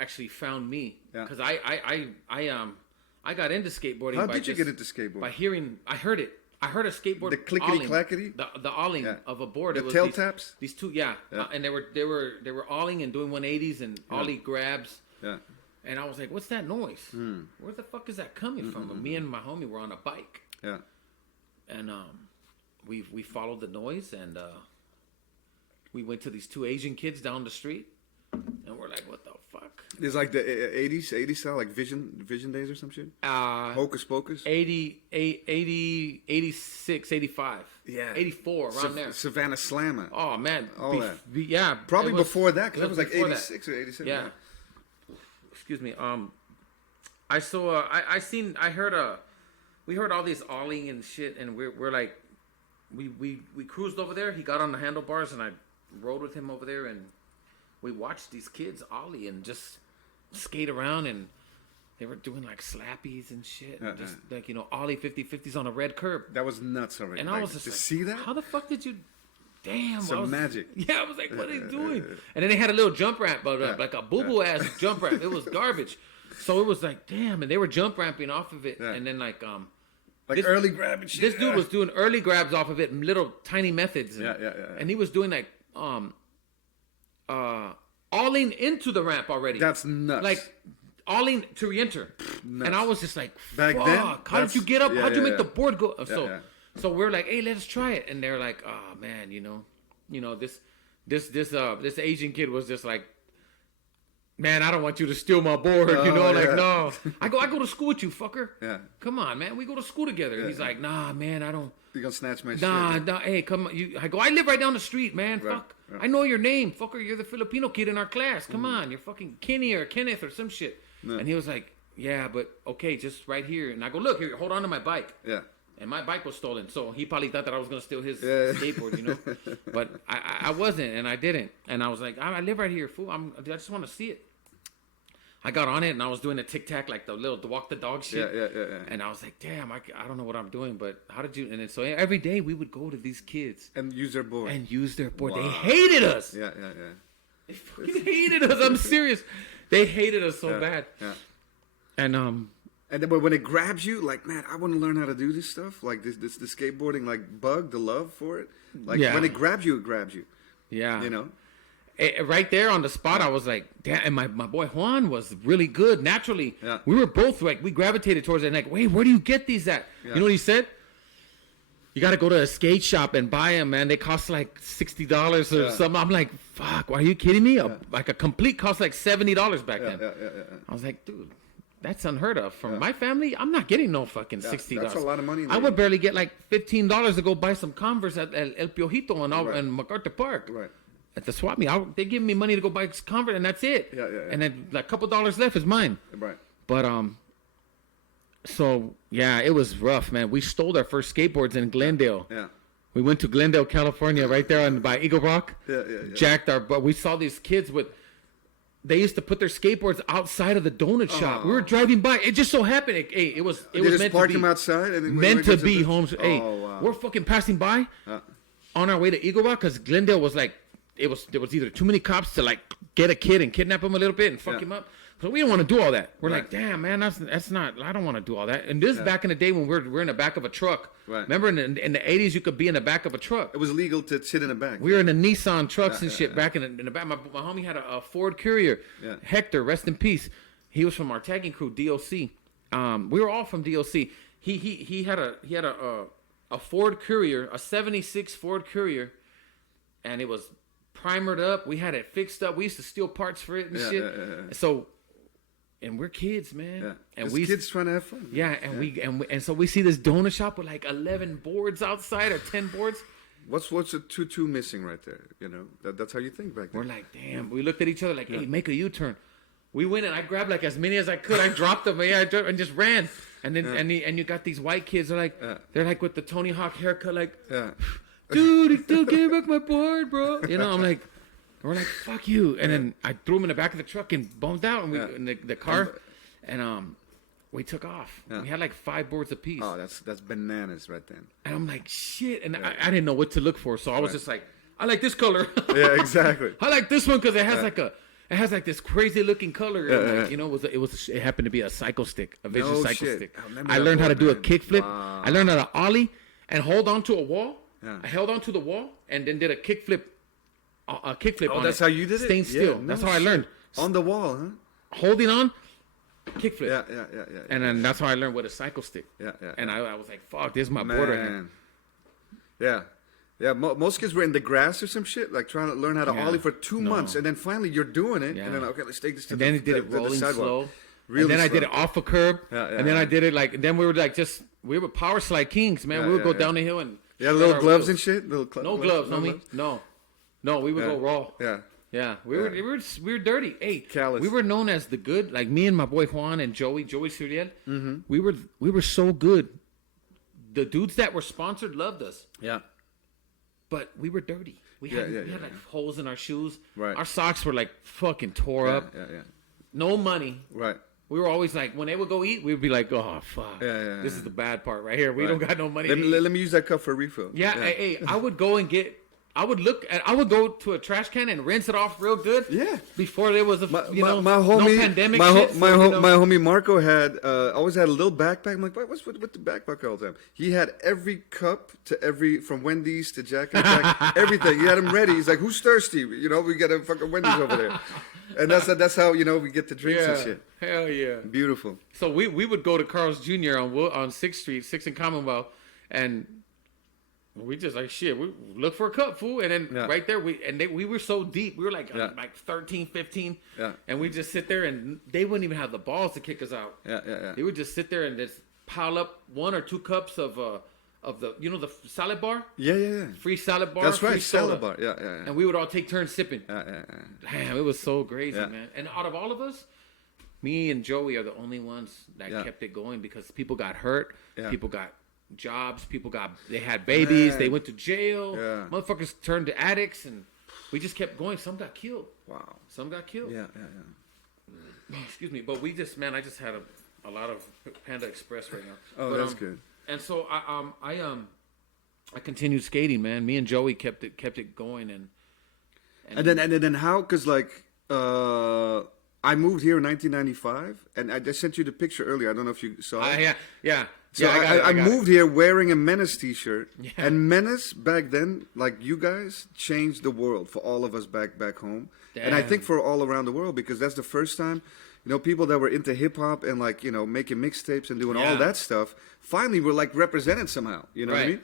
actually found me Yeah. because I got into skateboarding. How did you get into skateboarding? By hearing, I heard it. I heard a skateboard. The clickety clackety. The awling of a board. The It was tail these, taps. These two, and they were awling and doing 180s and ollie grabs. Yeah. And I was like, "What's that noise? Where the fuck is that coming from?" And me and my homie were on a bike. Yeah. And we followed the noise and we went to these two Asian kids down the street and we're like, what the fuck? It's like the 80s style, like Vision Days or some shit. Hocus Pocus. 80, 86, 85. Yeah. 84, around there. Savannah Slammer. Oh man. All that. Yeah. Probably before that, because that was like before 86 or 87. Yeah. Excuse me. I saw. We heard all this ollie and shit, and we're like, we cruised over there. He got on the handlebars, and I rode with him over there, and we watched these kids ollie and just skate around, and they were doing like slappies and shit, and just like ollie 50-50s on a red curb. That was nuts already. And I was just like, see that? How the fuck did you? Damn, Some magic. Yeah, I was like, what are they doing? And then they had a little jump ramp, but like a boo-boo ass jump ramp. It was garbage. So it was like, damn, and they were jump ramping off of it, and then like early grab and shit. This dude was doing early grabs off of it, little tiny methods. Yeah. And he was doing like alling into the ramp already. That's nuts. Like alling to re-enter. Nuts. And I was just like, back then, how did you get up? How'd you make the board go? So we're like, hey, let's try it. And they're like, oh man, this Asian kid was just like, man, I don't want you to steal my board. No. I go to school with you, fucker. Yeah. Come on, man. We go to school together. And he's like, nah, man, I don't. You're gonna snatch my shit. Nah, hey, come on. I go, I live right down the street, man. Right, Fuck. right. I know your name, fucker. You're the Filipino kid in our class. Come on. You're fucking Kenny or Kenneth or some shit. No. And he was like, yeah, but okay, just right here. And I go, look, here, hold on to my bike. Yeah. And my bike was stolen, so he probably thought that I was gonna steal his skateboard, But I wasn't, and I didn't. And I was like, I live right here, fool. I just want to see it. I got on it, and I was doing the tic tac, like the walk the dog shit. Yeah. And I was like, damn, I don't know what I'm doing, but how did you? And then so every day we would go to these kids and use their board. Wow. They hated us. Yeah. They fucking hated us. I'm serious. They hated us so bad. Yeah. And then when it grabs you, like, man, I want to learn how to do this stuff. Like the skateboarding, like bug, the love for it. Like when it grabs you, it grabs you. Yeah. Right there on the spot, I was like, damn. And my boy Juan was really good naturally. Yeah. We were both like, we gravitated towards it. And like, wait, where do you get these at? Yeah. You know what he said? You got to go to a skate shop and buy them, man. They cost like $60 or something. I'm like, fuck, are you kidding me? Like a complete cost like $70 back then. Yeah. I was like, dude, that's unheard of. From my family, I'm not getting no fucking $60. That's a lot of money. I would barely get like $15 to go buy some Converse at El Piojito and MacArthur Park. Right. at the swap meet. They give me money to go buy Converse, and that's it. Yeah. And then like a couple dollars left is mine. Right. But so yeah, it was rough, man. We stole our first skateboards in Glendale. Yeah. We went to Glendale, California, right there by Eagle Rock. Yeah. Jacked our, but we saw these kids with. They used to put their skateboards outside of the donut shop. We were driving by. It just so happened. It was They just meant park to be. them outside and then Meant to be, Holmes. Hey, wow. we're fucking passing by on our way to Eagle Rock because Glendale was like, there was either too many cops to like get a kid and kidnap him a little bit and fuck him up. So we didn't want to do all that. We're like, damn, man, that's not. I don't want to do all that. And this is back in the day when we're in the back of a truck. Right. Remember in the 80s, you could be in the back of a truck. It was legal to sit in the back. We were in the Nissan trucks and shit back in the back. My homie had a Ford Courier. Yeah. Hector, rest in peace. He was from our tagging crew, DOC. We were all from DOC. He had a Ford Courier, a '76 Ford Courier, and it was primered up. We had it fixed up. We used to steal parts for it and shit. Yeah. So, and we're kids, man. Yeah. And kids trying to have fun. Yeah, and so we see this donut shop with like 11 boards outside or 10 boards. What's a 2-2 missing right there? You know, that's how you think back then. We're like, damn. We looked at each other like, hey, make a U-turn. We went and I grabbed like as many as I could. I dropped them, and just ran. And then and you got these white kids. They're like with the Tony Hawk haircut, like, dude, give me back my board, bro. You know, I'm like, we're like, fuck you. And then I threw them in the back of the truck and bumped out in the car, and we took off. We had like 5 boards apiece. Oh, that's bananas right then. And I'm like, shit. And I didn't know what to look for, so I was just like, I like this color. Yeah, exactly. I like this one because it has like this crazy looking color. And like, you know, it happened to be a cycle stick, a vision cycle stick. I learned how to do a kickflip. Wow. I learned how to ollie and hold on to a wall. Yeah. I held on to the wall and then did a kickflip. A kickflip on that's it. how you did it? Staying still. That's how I learned. On the wall, huh? Holding on, kickflip. Yeah. And then that's how I learned what a cycle stick. Yeah. And I was like, fuck, this is my board right here. Yeah. Most kids were in the grass or some shit, like trying to learn how to ollie for 2 months, and then finally you're doing it, and then okay, let's take this to then he did it rolling slow. Really and then slow. I did it off a curb, and then I did it like. And then we were like we were power slide kings, man. We would go down the hill and little gloves and shit. No gloves, no. We would go raw. Yeah. We were dirty. Hey, callous. We were known as the good. Like me and my boy Juan and Joey Suriel. Mm-hmm. We were so good. The dudes that were sponsored loved us. Yeah. But we were dirty. We had like holes in our shoes. Right. Our socks were like fucking tore up. Yeah. No money. Right. We were always like, when they would go eat, we'd be like, oh, fuck. This is the bad part right here. We don't got no money. Let me use that cup for a refill. Yeah. Hey, I would go and I would go to a trash can and rinse it off real good. Yeah. Before there was my homie, no pandemic my shit. My homie Marco had always had a little backpack. I'm like, what's with the backpack all the time? He had every cup from Wendy's to Jack and Jack, everything. He had them ready. He's like, who's thirsty? You know, we got a fucking Wendy's over there. And that's how, you know, we get the drinks and shit. Hell yeah. Beautiful. So we would go to Carl's Jr. on 6th Street, 6th and Commonwealth, and we just like, shit, we look for a cup, fool. And then right there, we were so deep. We were like 13, 15. Yeah. And we just sit there, and they wouldn't even have the balls to kick us out. Yeah. They would just sit there and just pile up 1 or 2 cups of the, you know, the salad bar? Yeah. Free salad bar. That's right, salad bar. Yeah. And we would all take turns sipping. Yeah. Damn, it was so crazy, man. And out of all of us, me and Joey are the only ones that kept it going because people got hurt. Yeah. People got jobs. They had babies. Man. They went to jail. Yeah. Motherfuckers turned to addicts, and we just kept going. Some got killed. Wow. Some got killed. Yeah. Excuse me. But I just had a lot of Panda Express right now. Oh, that's good. And so I continued skating, man. Me and Joey kept it going, and then how? Because like I moved here in 1995, and I just sent you the picture earlier. I don't know if you saw it. Yeah. So I moved here wearing a Menace t-shirt, and Menace back then, like you guys, changed the world for all of us back home, and I think for all around the world, because that's the first time, you know, people that were into hip hop and like, you know, making mixtapes and doing all that stuff finally were like represented somehow. You know what I mean?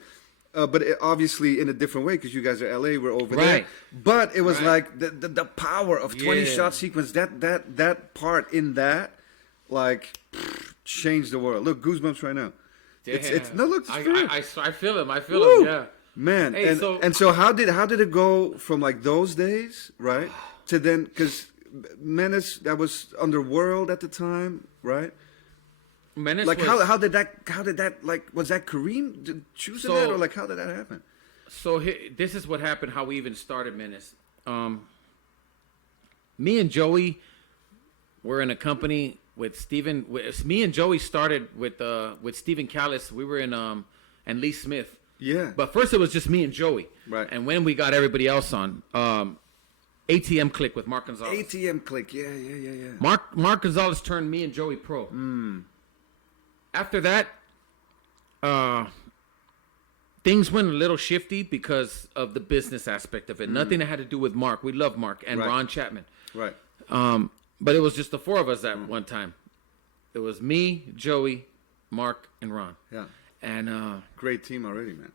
But obviously in a different way, because you guys are LA, we're over there. But it was like the power of 20 shot sequence. That part in that, like, changed the world. Look, goosebumps right now. It's no look. I feel him. I feel him. Yeah. Man, Hey, so how did it go from like those days, right, to then, because Menace, that was Underworld at the time, right? Menace Like was, how did that like, was that Kareem choosing that, or like how did that happen? So this is what happened. How we even started Menace. Me and Joey were in a company with Steven. Me and Joey started with Steven Callis. We were in and Lee Smith. Yeah. But first it was just me and Joey. Right. And when we got everybody else on, ATM Click with Mark Gonzalez. ATM Click, yeah. Mark Gonzalez turned me and Joey pro. After that, things went a little shifty because of the business aspect of it. Nothing that had to do with Mark. We love Mark and Ron Chapman. Right. But it was just the four of us at one time. It was me, Joey, Mark, and Ron. Yeah. And great team already, man.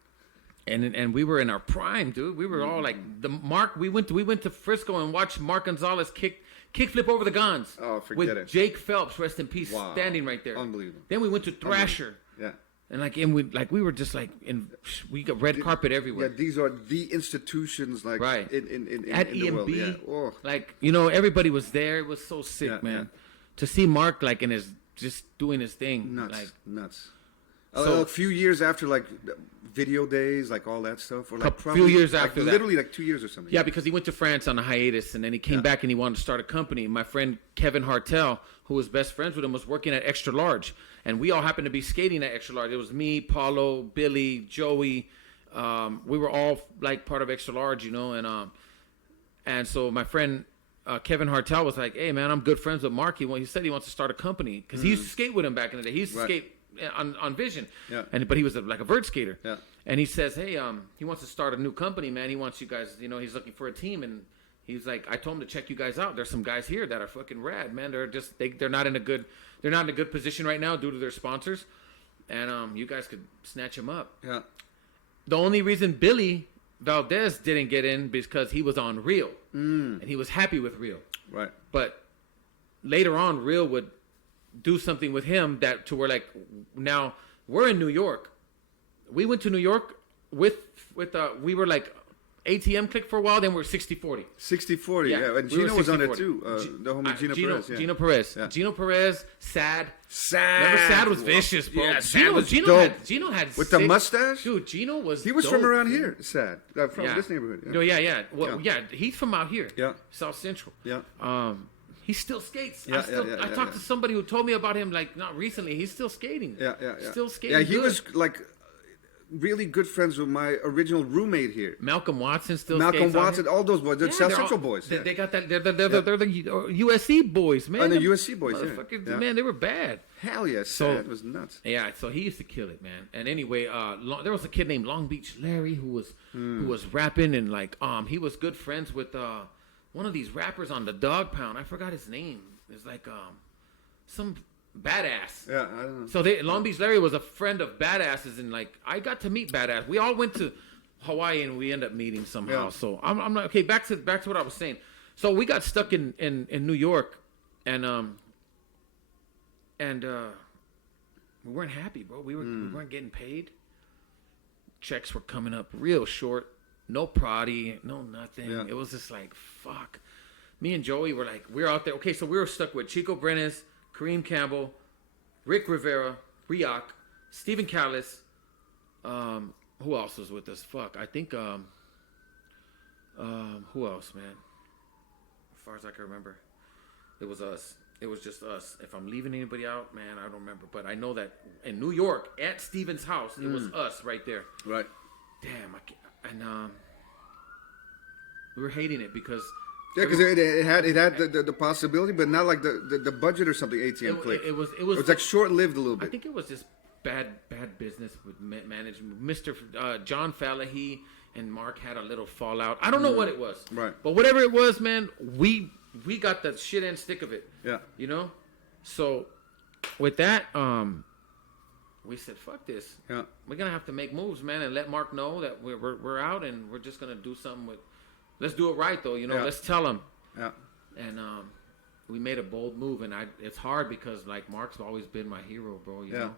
And we were in our prime, dude. We were all like the Mark. We went to Frisco and watched Mark Gonzalez kickflip over the guns. Oh, forget with it. Jake Phelps, rest in peace, Wow. standing right there. Unbelievable. Then we went to Thrasher. Yeah. And we were just like we got red carpet everywhere. Yeah, these are the institutions, like Right. in At the world. EMB, Yeah. Oh. like everybody was there. It was so sick, Yeah, man. yeah. To see Mark like in his just doing his thing, Nuts, like nuts. So- A few years after, like video days, like all that stuff, or like Few years like, after that. literally like 2 years or something. yeah, because he went to France on a hiatus and then he came back and he wanted to start a company. My friend Kevin Hartel, who was best friends with him, was working at Extra Large, and we all happened to be skating at Extra Large. It was me, Paulo, Billy, Joey. We were all like part of Extra Large, and so my friend Kevin Hartel was like, "Hey, man, I'm good friends with Mark. He said he wants to start a company because he used to skate with him back in the day. He used to skate on Vision, but he was like a vert skater. Yeah. And he says, hey, he wants to start a new company, man. He wants you guys, he's looking for a team, and he's like, I told him to check you guys out. There's some guys here that are fucking rad, man. They're not in a good position right now due to their sponsors, and you guys could snatch them up. Yeah. The only reason Billy Valdez didn't get in because he was on Real, and he was happy with Real. Right. But later on, Real would do something with him to where like now we're in New York. We went to New York with we were like ATM Click for a while. Then we're 60-40. 60-40, Yeah, yeah. And we were Gino was on it 60-40. too. The homie Gino Perez. Yeah. Gino Perez. Yeah. Gino Perez. Sad. Sad. Remember, Sad was vicious, bro. Yeah, Sad was dope. Gino had with sick, the mustache. Dude, Gino was. He was dope, from around man. here. Sad. From this neighborhood. Yeah. No, yeah. Well, yeah. He's from out here. Yeah. South Central. Yeah. He still skates. Yeah, I talked to somebody who told me about him, like, not recently. He's still skating. Yeah. Still skating. Yeah, he good. was like really good friends with my original roommate here. Malcolm Watson still Malcolm skates out Watson, here. all those boys. They're South they're Central all- boys. They, Yeah. they got that. They're the USC boys, man. And the Them USC boys, yeah. motherfuckers, Yeah. man, they were bad. Hell yeah, Sad was nuts. Yeah, so he used to kill it, man. And anyway, there was a kid named Long Beach Larry who was rapping, and like he was good friends with one of these rappers on the Dog Pound. I forgot his name. It's like some badass. Yeah, I don't know. So Long Beach Larry was a friend of Badasses, and like I got to meet Badass. We all went to Hawaii, and we ended up meeting somehow. Yeah. So I'm not okay. Back to what I was saying. So we got stuck in New York, and we weren't happy, bro. We weren't getting paid. Checks were coming up real short. No proddy, no nothing. Yeah. It was just like fuck. Me and Joey were like, we're out there. Okay, so we were stuck with Chico Brenes, Kareem Campbell, Rick Rivera, Riak, Stephen Callis. Who else was with us? Fuck, I think. Who else, man? As far as I can remember, it was us. It was just us. If I'm leaving anybody out, man, I don't remember. But I know that in New York, at Steven's house, it was us right there. Right. Damn, and we were hating it because. Yeah, because it had the possibility, but not like the budget or something. ATM Click. It was like short lived a little bit. I think it was just bad business with management. Mr. John Fallahy and Mark had a little fallout. I don't know what it was. Right. But whatever it was, man, we got the shit end stick of it. Yeah. So with that, we said, fuck this. Yeah. We're gonna have to make moves, man, and let Mark know that we're out and we're just gonna do something with. Let's do it right, though. Yeah. Let's tell him. Yeah. And we made a bold move, and it's hard because like Mark's always been my hero, bro. You know,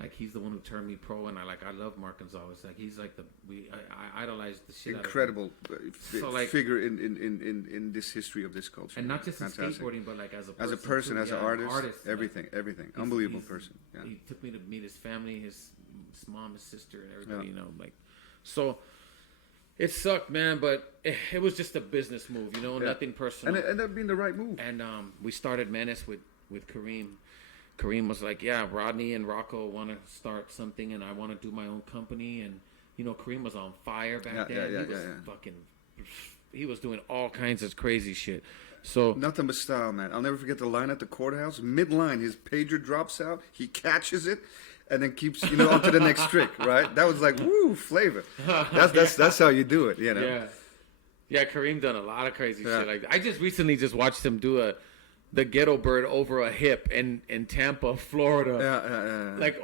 like he's the one who turned me pro, and I love Mark Gonzalez. Like he's like I idolize the shit incredible out of him. So, like, figure in this history of this culture, and not just in fantastic. skateboarding, but like as a person, too. as an artist, everything. Unbelievable person. Yeah. He took me to meet his family, his mom, his sister, and everybody. You know, like so. It sucked, man, but it was just a business move, you know, nothing personal. And it ended up being the right move. And we started Menace with Kareem. Kareem was like, yeah, Rodney and Rocco want to start something, and I want to do my own company. And, you know, Kareem was on fire back then. He was fucking, he was doing all kinds of crazy shit. So nothing but style, man. I'll never forget the line at the courthouse. Mid-line, his pager drops out. He catches it. And then keeps, you know, on to the next trick, right? That was like, woo, flavor. That's how you do it, you know? Yeah, Kareem done a lot of crazy shit like that. I just recently watched him do the ghetto bird over a hip in Tampa, Florida. Like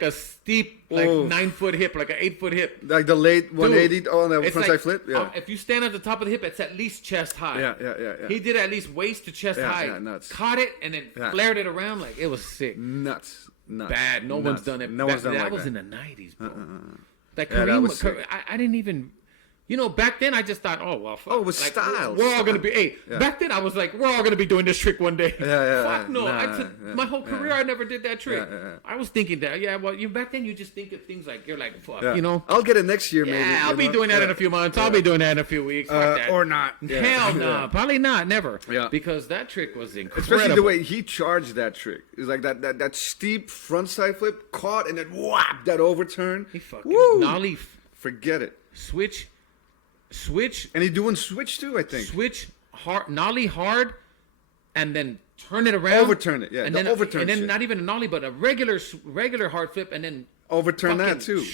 a steep, 9-foot hip, like an 8-foot hip. Like the late 180 on the frontside flip? Yeah. If you stand at the top of the hip, it's at least chest high. Yeah. He did at least waist to chest high. Yeah, nuts. Caught it and then flared it around. Like, it was sick. Nuts. Bad. No one's done it. No one's done that like was that. in the 90s, bro. Like Kareem, I didn't even... You know, back then I just thought, oh, well, fuck. Oh, it was like, style. We're all going to be... back then I was like, we're all going to be doing this trick one day. Fuck no. My whole career I never did that trick. I was thinking that, back then you just think of things like, you're like, fuck, you know? I'll get it next year, maybe. Yeah, I'll be doing that in a few months. I'll be doing that in a few weeks. Fuck that. Or not. Hell no. Probably not. Never. Yeah. Because that trick was incredible. Especially the way he charged that trick. It was like that steep frontside flip, caught, and then whap, that overturn. He fucking nollie. Forget it. Switch, and he doing switch too, I think. Switch hard, nollie hard, and then turn it around. Overturn it, and then overturn, and then not even a nollie, but a regular hard flip, and then overturn that too.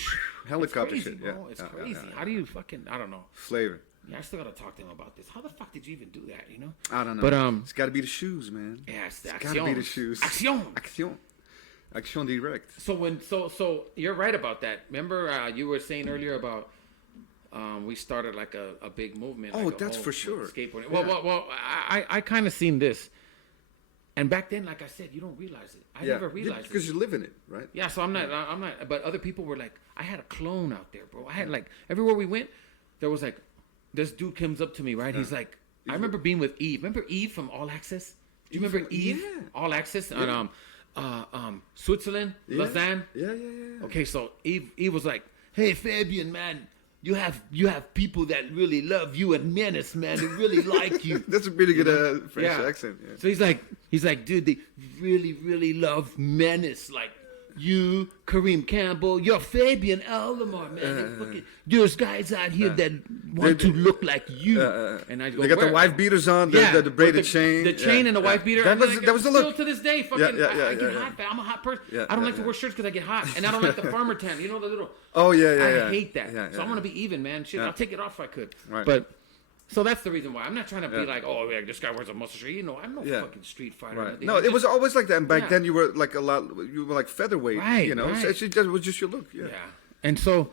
Helicopter it's crazy, shit, bro. It's crazy. How do you fucking? I don't know. Flavor. Yeah, I still gotta talk to him about this. How the fuck did you even do that? You know? I don't know. But it's got to be the shoes, man. Yeah, it's got to be the shoes. Action direct. So you're right about that. Remember, you were saying earlier about. We started like a big movement. Oh, like that's for sure. Skateboarding. Well, I kind of seen this, and back then, like I said, you don't realize it. I never realized it because you live in it, right? Yeah, so I'm not. But other people were like, I had a clone out there, bro. I had like everywhere we went, there was like, this dude comes up to me, right? He's like, I remember being with Eve. Remember Eve from All Access? Do you remember Eve? Yeah. All Access on Switzerland, Lausanne. Yeah. Okay, so Eve was like, hey Fabian, man. You have people that really love you at Menace, man. They really like you. That's a pretty good French accent. Yeah. So he's like, dude, they really, really love Menace. Like you, Kareem Campbell, you're Fabian Alomar, man. There's guys out here that want to look like you. And I go, they got the wife beaters on, the braided chain. The chain and the wife beater. That was the look. Still to this day, fucking, I get hot. I'm a hot person. I don't like to wear shirts because I get hot. And I don't like the farmer tan. You know the little... Oh, yeah. I hate that. So I'm going to be even, man. Shit, I'll take it off if I could. Right. But... So that's the reason why. I'm not trying to be like, oh, yeah, this guy wears a muscle shirt. You know, I'm no fucking street fighter. Right. No, it was always like that. And back then, you were like you were like featherweight. Right, you know, right. So it was just your look. Yeah. And so...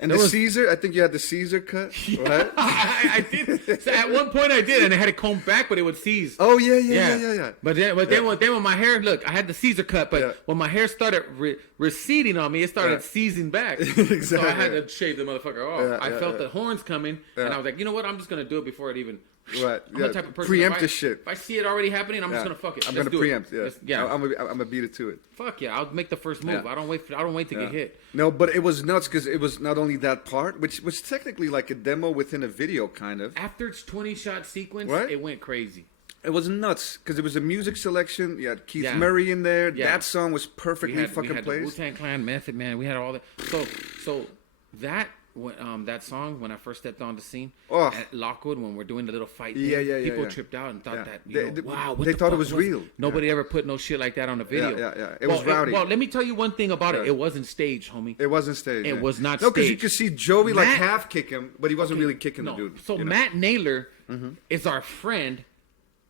And Caesar, I think you had the Caesar cut, right? I did. So at one point I did, and I had it combed back, but it would seize. Oh, yeah. But then when my hair, look, I had the Caesar cut, but when my hair started receding on me, it started seizing back. Exactly. So I had to shave the motherfucker off. I felt the horns coming, and I was like, you know what? I'm just going to do it before it even... Right. I'm the type of person. Preempt the shit. If I see it already happening, I'm just gonna fuck it. I'm gonna preempt. Yeah. I'm gonna beat it to it. Fuck yeah! I'll make the first move. I don't wait to get hit. No, but it was nuts because it was not only that part, which was technically like a demo within a video, kind of. After its 20-shot sequence, it went crazy. It was nuts because it was a music selection. You had Keith Murray in there. Yeah. That song was perfectly fucking placed. The Wu-Tang Clan, Method Man. We had all that. So that. That song when I first stepped on the scene at Lockwood when we're doing the little fight thing, people tripped out and thought that wow, they thought it was real. Nobody ever put no shit like that on the video. Yeah. It was rowdy. Well, let me tell you one thing about it. It wasn't staged, homie. It wasn't staged. It was not staged. No, because you could see Joey like half kick him, but he wasn't really kicking the dude. So Matt Naylor is our friend,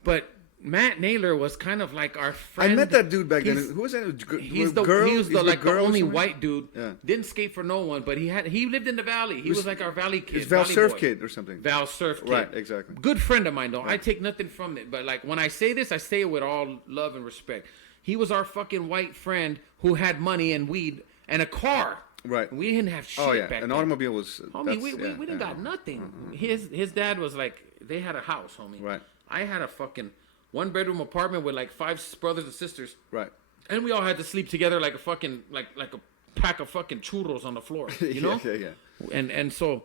but Matt Naylor was kind of like our friend. I met that dude back then. Who was that? He was the only white dude. Yeah. Didn't skate for no one, but he lived in the valley. He was like our valley kid. He's Val Surf Kid or something. Val Surf Kid. Right, exactly. Good friend of mine though. Right. I take nothing from it, but like when I say this, I say it with all love and respect. He was our fucking white friend who had money and weed and a car. Right. We didn't have shit Oh yeah, back an then. automobile was. Homie, we didn't got nothing. His dad was like, they had a house, homie. Right. I had a fucking 1-bedroom apartment with like 5 brothers and sisters. Right. And we all had to sleep together like a fucking like a pack of fucking churros on the floor. You know? yeah. And so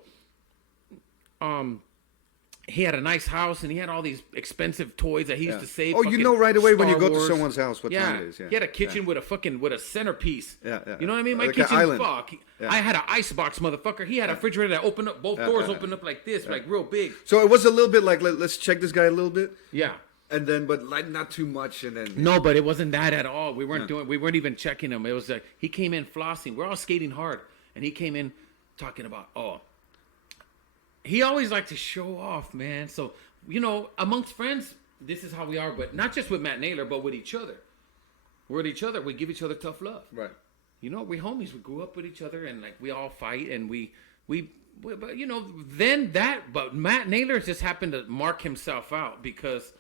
he had a nice house and he had all these expensive toys that he used to save. Oh, you know right away when you Star go to Wars. someone's house what time it is. Yeah. He had a kitchen with a centerpiece. Yeah. You know what I mean? My Like an kitchen, island. fuck. Yeah. I had an icebox, motherfucker. He had a refrigerator that opened up, both doors opened up like this, like real big. So it was a little bit like let's check this guy a little bit. Yeah. And then, but like not too much, and then No, but it wasn't that at all. We weren't even checking him. It was like he came in flossing. We're all skating hard, and he came in talking about he always liked to show off, man. So amongst friends, this is how we are. But not just with Matt Naylor, but with each other. We're with each other. We give each other tough love. right. We homies. We grew up with each other, and like we all fight, and but Matt Naylor just happened to mark himself out because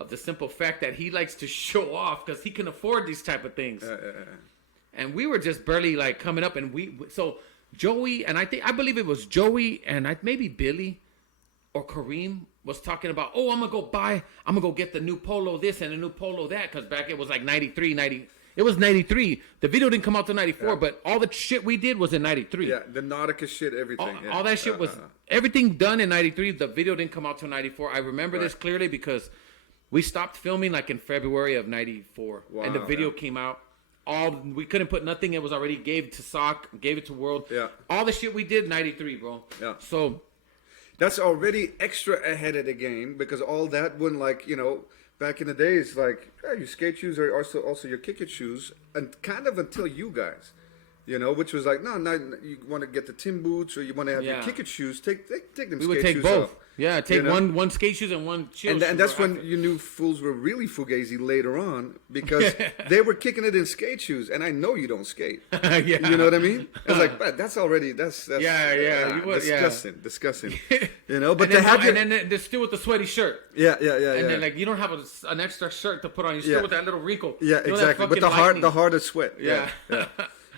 of the simple fact that he likes to show off because he can afford these type of things. And we were just barely like coming up, and so Joey and I believe it was Joey and maybe Billy or Kareem was talking about, I'm gonna go get the new polo this and the new polo that, because back it was like 93. It was 93. The video didn't come out till 94, but all the shit we did was in 93. Yeah, the Nautica shit, everything. All that shit was everything done in 93. The video didn't come out till 94. I remember this clearly because we stopped filming like in February of 94. Wow, and the video came out. We couldn't put nothing. It was already gave to Sock, gave it to World. Yeah. All the shit we did 93, bro. Yeah. So that's already extra ahead of the game because all that wouldn't back in the days, like, your skate shoes are also your kick it shoes, and kind of until you guys, which was like, no, you want to get the Tim boots or you want to have your kick it shoes, take them skate shoes. We would take both. Off. Yeah, take one skate shoes and one chill and that's when you knew fools were really fugazi later on because they were kicking it in skate shoes, and I know you don't skate. Yeah. You know what I mean? I was like, but that's disgusting. But and then they're still with the sweaty shirt. Yeah. And then like you don't have an extra shirt to put on. You're still with that little wrinkle. Yeah, exactly. But the heart of sweat. Yeah.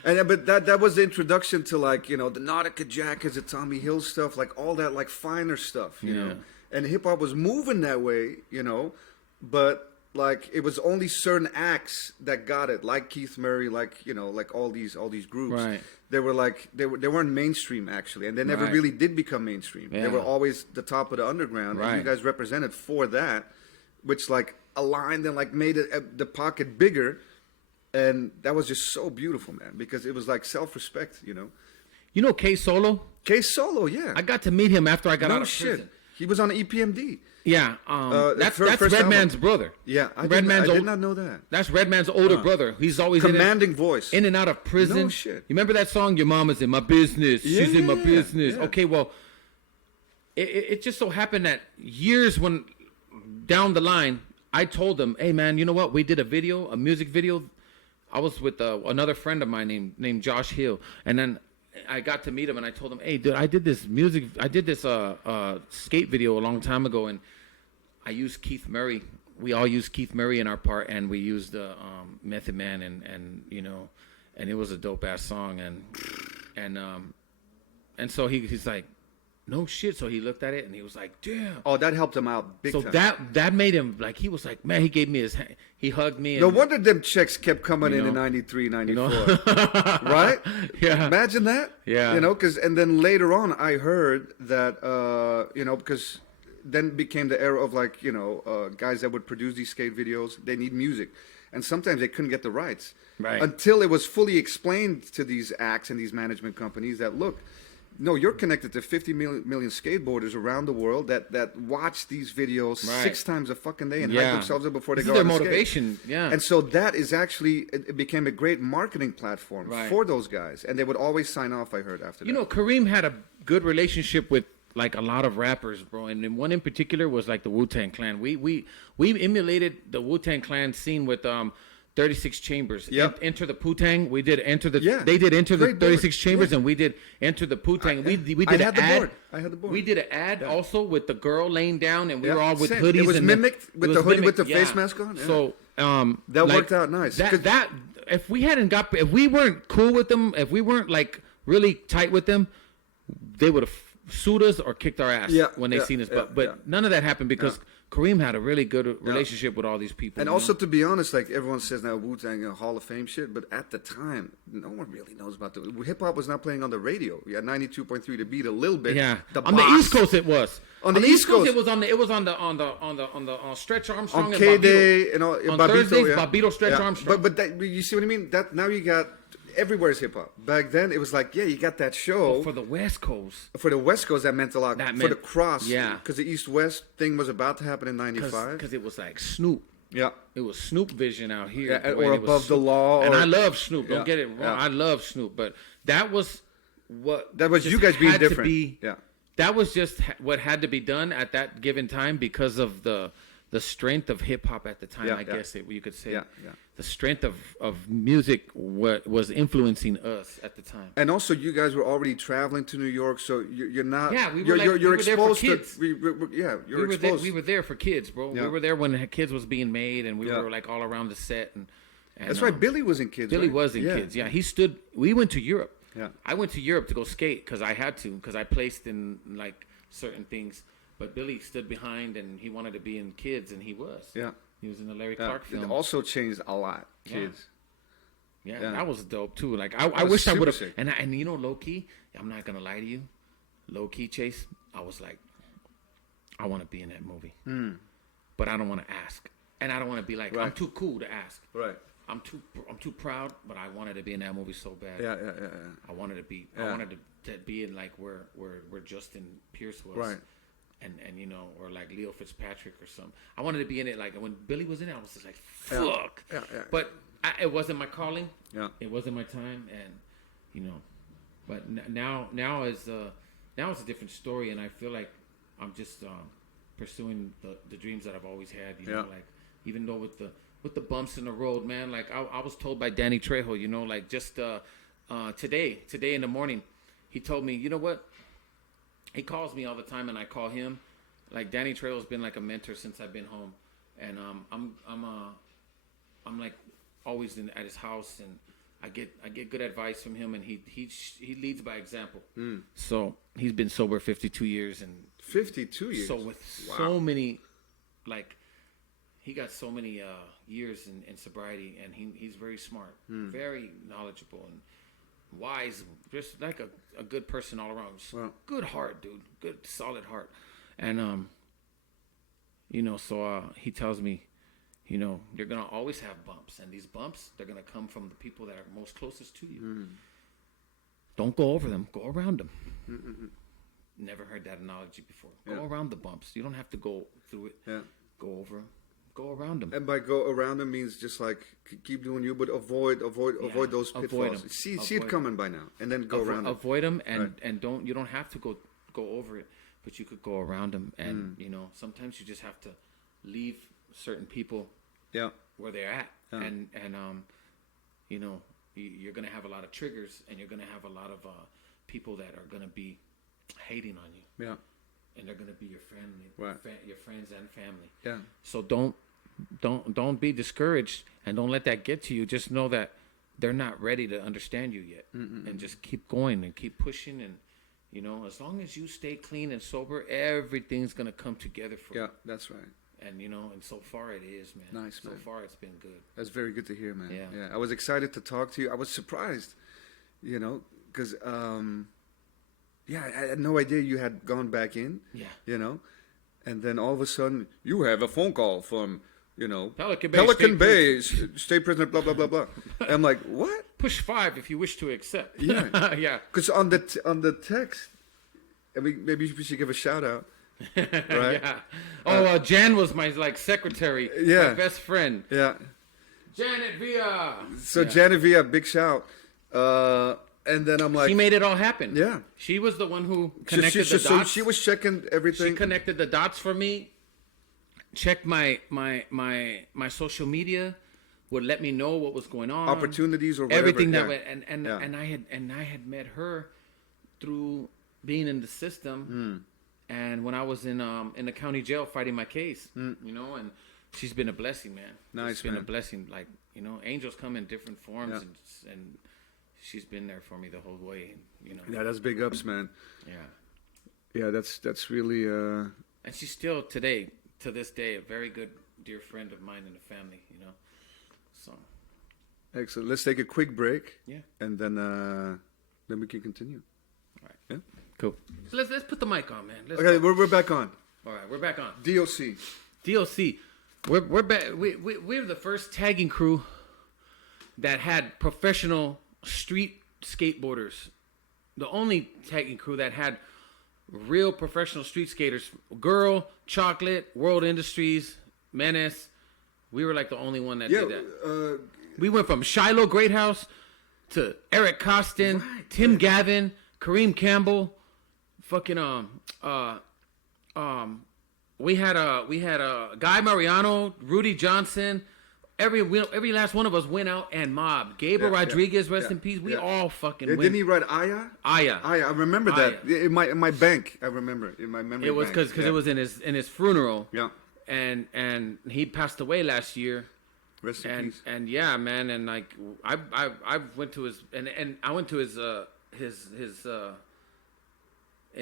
But that was the introduction to the Nautica jackets, the Tommy Hill stuff, like all that like finer stuff, you know. And hip hop was moving that way, but like it was only certain acts that got it, like Keith Murray, like all these groups. Right. They were they weren't mainstream actually, and they never really did become mainstream. Yeah. They were always the top of the underground, and you guys represented for that, which like aligned and like made the pocket bigger. And that was just so beautiful, man, because it was like self-respect, K Solo? K Solo, yeah. I got to meet him after I got out of prison. He was on EPMD. Yeah, that's first Redman's album. brother. Yeah, I did not know that. That's Redman's older brother. He's always commanding voice, in and out of prison. No shit. You remember that song? Your mama's in my business. She's in my business. Yeah. Okay, well, it just so happened that years down the line, I told him, "Hey, man, you know what? We did a music video." I was with another friend of mine named Josh Hill, and then I got to meet him, and I told him, "Hey, dude, I did this skate video a long time ago, and I used Keith Murray. We all used Keith Murray in our part, and we used Method Man, and it was a dope ass song, and so he's like, no shit. So he looked at it and he was like, damn. Oh, that helped him out big time. So that made him like, he was like, man, he gave me his hand. He hugged me. No wonder them checks kept coming in 93, 94. Right? Yeah. Imagine that. Yeah. And then later on I heard that, because then became the era of like, guys that would produce these skate videos, they need music. And sometimes they couldn't get the rights. Right. Until it was fully explained to these acts and these management companies that, look, no, you're connected to 50 million skateboarders around the world that watch these videos 6 times a fucking day and hype themselves up before they go on on their motivation. Skate. Yeah. And so that is actually, it became a great marketing platform for those guys. And they would always sign off, I heard, after that. Kareem had a good relationship with like a lot of rappers, bro. And then one in particular was like the Wu-Tang Clan. We emulated the Wu-Tang Clan scene with 36 Chambers. Yep. Enter the Poo-Tang. We did Enter the. Yeah. They did Enter the 36 Chambers, and we did Enter the Poo-Tang. We did an ad. I had the board. We did an ad also with the girl laying down, and we were all with hoodies. It was and mimicked with the hoodie with the yeah. face mask on. Yeah. So That worked out nice. That if we weren't cool with them, if we weren't like really tight with them, they would have sued us or kicked our ass when they seen us. But none of that happened because Kareem had a really good relationship with all these people. And also, to be honest, like everyone says now, Wu-Tang Hall of Fame shit, but at the time, no one really knows about the hip hop was not playing on the radio. You had 92.3 to beat a little bit. Yeah, the on the East Coast it was. On the East Coast, it was on the Stretch Armstrong on and K-Day and all. On Babito, Thursdays, Babito, Stretch Armstrong. But you see what I mean? That now you got everywhere's hip hop. Back then it was like, you got that show. But for the West Coast. For the West Coast, that meant a lot. For the cross. Yeah. Because the East-West thing was about to happen in 95. Because it was like Snoop. Yeah. It was Snoop vision out here. Yeah, or above the law. And I love Snoop. Don't get it wrong. I love Snoop. But that was what... That was you guys being different. That was just what had to be done at that given time because of the strength of hip hop at the time. I guess you could say. The strength of music was influencing us at the time. And also, you guys were already traveling to New York, so you're not. Yeah, we were exposed there for kids. You're exposed. We were there for kids, bro. Yeah. We were there when Kids was being made, and we were like all around the set. And that's right. Billy was in Kids. Billy was in Kids. Yeah, he stood. We went to Europe. Yeah, I went to Europe to go skate because I had to because I placed in like certain things. But Billy stood behind, and he wanted to be in Kids, and he was. Yeah. He was in the Larry Clark film. It also changed a lot, Kids. Yeah, that was dope, too. Like, I wish I would have. And you know, low-key, I'm not going to lie to you. Low-key, Chase, I was like, I want to be in that movie. But I don't want to ask. And I don't want to be like, I'm too cool to ask. Right. I'm too proud, but I wanted to be in that movie so bad. Yeah. I wanted to be. I wanted to be in like where Justin Pierce was. Right. And you know, or like Leo Fitzpatrick or something. I wanted to be in it. Like when Billy was in it, I was just like, fuck. Yeah. But it wasn't my calling. Yeah. It wasn't my time, and you know, but now is a different story, and I feel like I'm just pursuing the dreams that I've always had. You know, like even though with the bumps in the road, man. Like I was told by Danny Trejo, you know, like just today in the morning, he told me, you know what? He calls me all the time, and I call him. Like Danny Trejo's been like a mentor since I've been home, and I'm like always at his house, and I get good advice from him, and he leads by example. So he's been sober 52 years, and 52 years. So with so many, like he got so many years in sobriety, and he's very smart, very knowledgeable, and wise, just like a good person all around. Good heart, dude. Good, solid heart. And you know, so he tells me, you know, you're gonna always have bumps, and these bumps, they're gonna come from the people that are most closest to you. Don't go over them. Go around them. Never heard that analogy before. Go around the bumps. You don't have to go through it. Go over them. Go around them. And by go around them means just like keep doing you, but avoid those pitfalls. See it coming by now, and then go around them. Avoid them, and you don't have to go over it, but you could go around them, and you know, sometimes you just have to leave certain people where they're at, and you know, you're gonna have a lot of triggers, and you're gonna have a lot of people that are gonna be hating on you. And they're gonna be your family, your friends and family. So don't be discouraged, and don't let that get to you. Just know that they're not ready to understand you yet, and just keep going and keep pushing. And you know, as long as you stay clean and sober, everything's gonna come together for you. Yeah, that's right. And you know, and so far it is, man. Nice, man. So far it's been good. That's very good to hear, man. Yeah. I was excited to talk to you. I was surprised, you know, because I had no idea you had gone back in. Yeah. You know, and then all of a sudden you have a phone call from, you know, Pelican Bay State Prisoner, blah blah blah blah. I'm like, what? Push 5 if you wish to accept. Yeah. Yeah. Because on the text, I mean, maybe we should give a shout out. Right? Yeah. Oh, Jan was my secretary. Yeah. My best friend. Yeah. Janet Villa. So Janet Villa, big shout. And then I'm like, she made it all happen. Yeah. She was the one who connected the dots. So she was checking everything. She connected the dots for me. Checked my social media. Would let me know what was going on. Opportunities or whatever. Everything that went, and I had met her through being in the system. And when I was in the county jail fighting my case, you know, and she's been a blessing, man. Nice, It's been man. a blessing. Like, you know, angels come in different forms, Yeah. and she's been there for me the whole way. You know. Yeah, that's big ups, man. Yeah. Yeah, that's really. And she's still today, to this day, a very good dear friend of mine in the family. You know. So. Excellent. Let's take a quick break. Yeah. And then we can continue. All right. Yeah. Cool. So let's put the mic on, man. Let's Okay, go. we're back on. All right, we're back on. DOC. DOC. We're back. We're the first tagging crew that had professional street skateboarders. The only tagging crew that had real professional street skaters. Girl, Chocolate, World Industries, Menace. We were like the only one that did that. We went from Shiloh Greathouse to Eric Costin, Tim Gavin, Kareem Campbell, fucking we had Guy Mariano, Rudy Johnson. Every last one of us went out and mobbed. Gabriel Rodriguez, rest in peace. We all fucking went. Didn't he write Aya? Aya. I remember that in my bank. I remember in my memory. It was because it was in his funeral. Yeah. And he passed away last year. Rest in peace. And yeah, man, and like I went to his and I went to his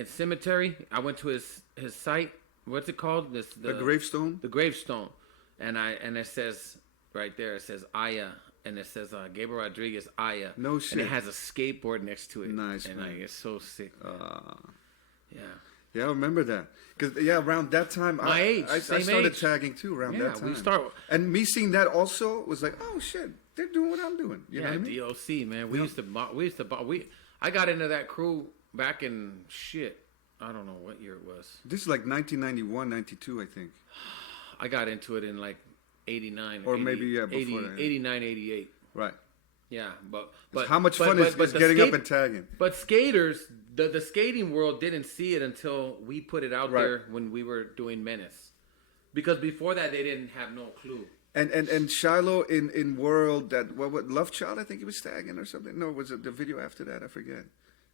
cemetery. I went to his site. What's it called? The gravestone. The gravestone, and it says right there. It says Aya, and it says Gabriel Rodriguez Aya. No shit. And it has a skateboard next to it. Nice, and man. like, it's so sick. Yeah. Yeah, I remember that. Because around that time, I started age. tagging too. Around that time, we start. And me seeing that also was like, oh shit, they're doing what I'm doing. You know what I mean? DOC, man. We used to. I got into that crew back in shit. I don't know what year it was. This is like 1991, 92, I think. I got into it in like 89. Or maybe, before 80, that. 89, 88. Right. Yeah, but how much fun is getting up and tagging? But skaters, the skating world didn't see it until we put it out there when we were doing Menace. Because before that, they didn't have no clue. And Shiloh in World, that what Love Child, I think he was tagging or something. No, was it the video after that? I forget.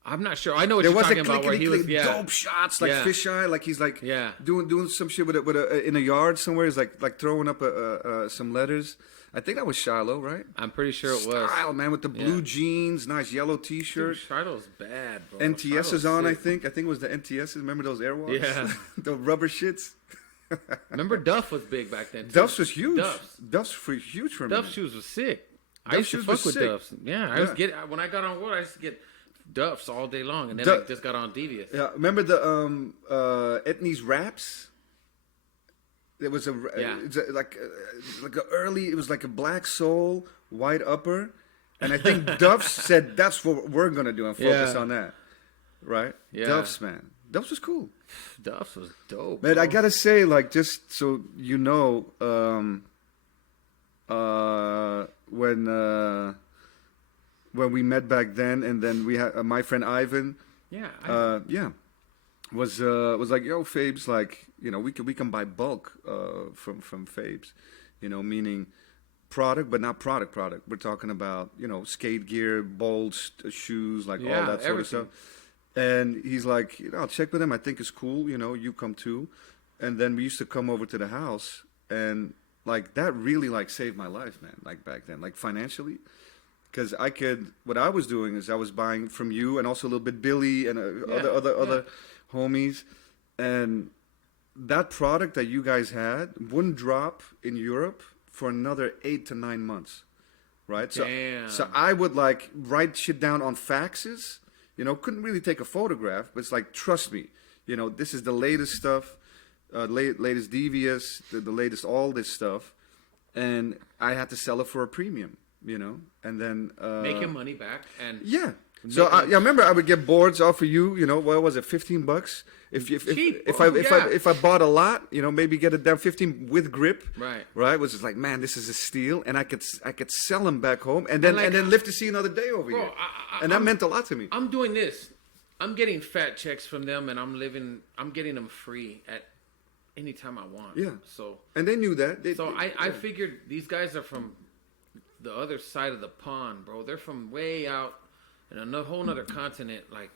I'm not sure. I know what you're talking about. Where he was, dope shots like fisheye, like he's like doing some shit with in a yard somewhere. He's like throwing up some letters. I think that was Shiloh, right? I'm pretty sure it was. Style, man, with the blue jeans, nice yellow T-shirt. Dude, Shiloh's bad, bro. NTS is on, sick. I think. I think it was the NTS. Remember those Airwalks? Yeah. The rubber shits. Remember Duff was big back then, too. Duff's was huge. Duff's huge for me. Duff's shoes was sick. I used to fuck with Duff's. Yeah, I was when I got on World, I used to get Duff's all day long, and then I just got on Devious. Yeah, remember the Etnies Raps? It was like a early. It was like a black sole, white upper, and I think Duff's said that's what we're gonna do and focus on that, right? Yeah. Duff's, man, Duff's was cool. Duff's was dope, man. Bro. I gotta say, like, just so you know, when we met back then, and then we had my friend Ivan. Was like, yo, Fabes, like, you know, we can buy bulk from Fabes, you know, meaning product, but not product. We're talking about, you know, skate gear, bolts, shoes, like all that sort of stuff. And he's like, you know, I'll check with him. I think it's cool. You know, you come too. And then we used to come over to the house, and like that really like saved my life, man. Like back then, like financially. Because what I was doing is I was buying from you and also a little bit Billy and other homies, and that product that you guys had wouldn't drop in Europe for another 8 to 9 months, right? So I would like write shit down on faxes, you know, couldn't really take a photograph, but it's like, trust me, you know, this is the latest stuff, latest Devious, the latest all this stuff, and I had to sell it for a premium, you know, and then make your money back and So I remember I would get boards off of you. You know, what was it, $15? If I bought a lot, you know, maybe get it down 15 with grip. Right. Was just like, man, this is a steal, and I could sell them back home, and then live to see another day over here. And that meant a lot to me. I'm doing this. I'm getting fat checks from them, and I'm getting them free at any time I want. Yeah. So. And they knew that. I figured these guys are from the other side of the pond, bro. They're from way out. In a whole other continent, like,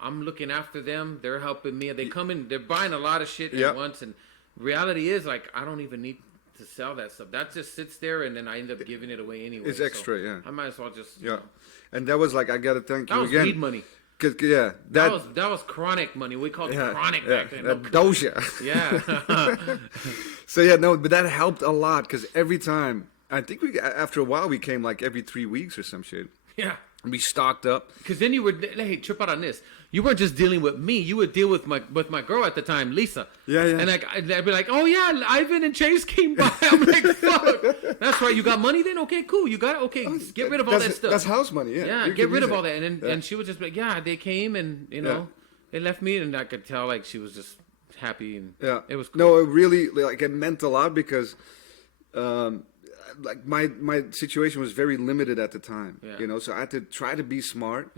I'm looking after them. They're helping me. They come in. They're buying a lot of shit at once. And reality is, like, I don't even need to sell that stuff. That just sits there, and then I end up giving it away anyway. It's extra, yeah. I might as well just And that was like, I gotta thank you that was again. weed money. Cause That was chronic money. We called it chronic back then. Doja. Yeah. So yeah, no, but that helped a lot because every time, I think after a while we came like every 3 weeks or some shit. Yeah. We stocked up. Because then you were, hey, trip out on this. You weren't just dealing with me. You would deal with my girl at the time, Lisa. Yeah. And like I'd be like, oh yeah, Ivan and Chase came by. I'm like, fuck. That's right. You got money then? Okay, cool. You got it. Okay, get rid of all that stuff. That's house money. Yeah. Yeah, get rid of all that. And she would just be like, yeah, they came and they left me, and I could tell like she was just happy and it was cool. No, it really like it meant a lot because. Like my situation was very limited at the time, so I had to try to be smart,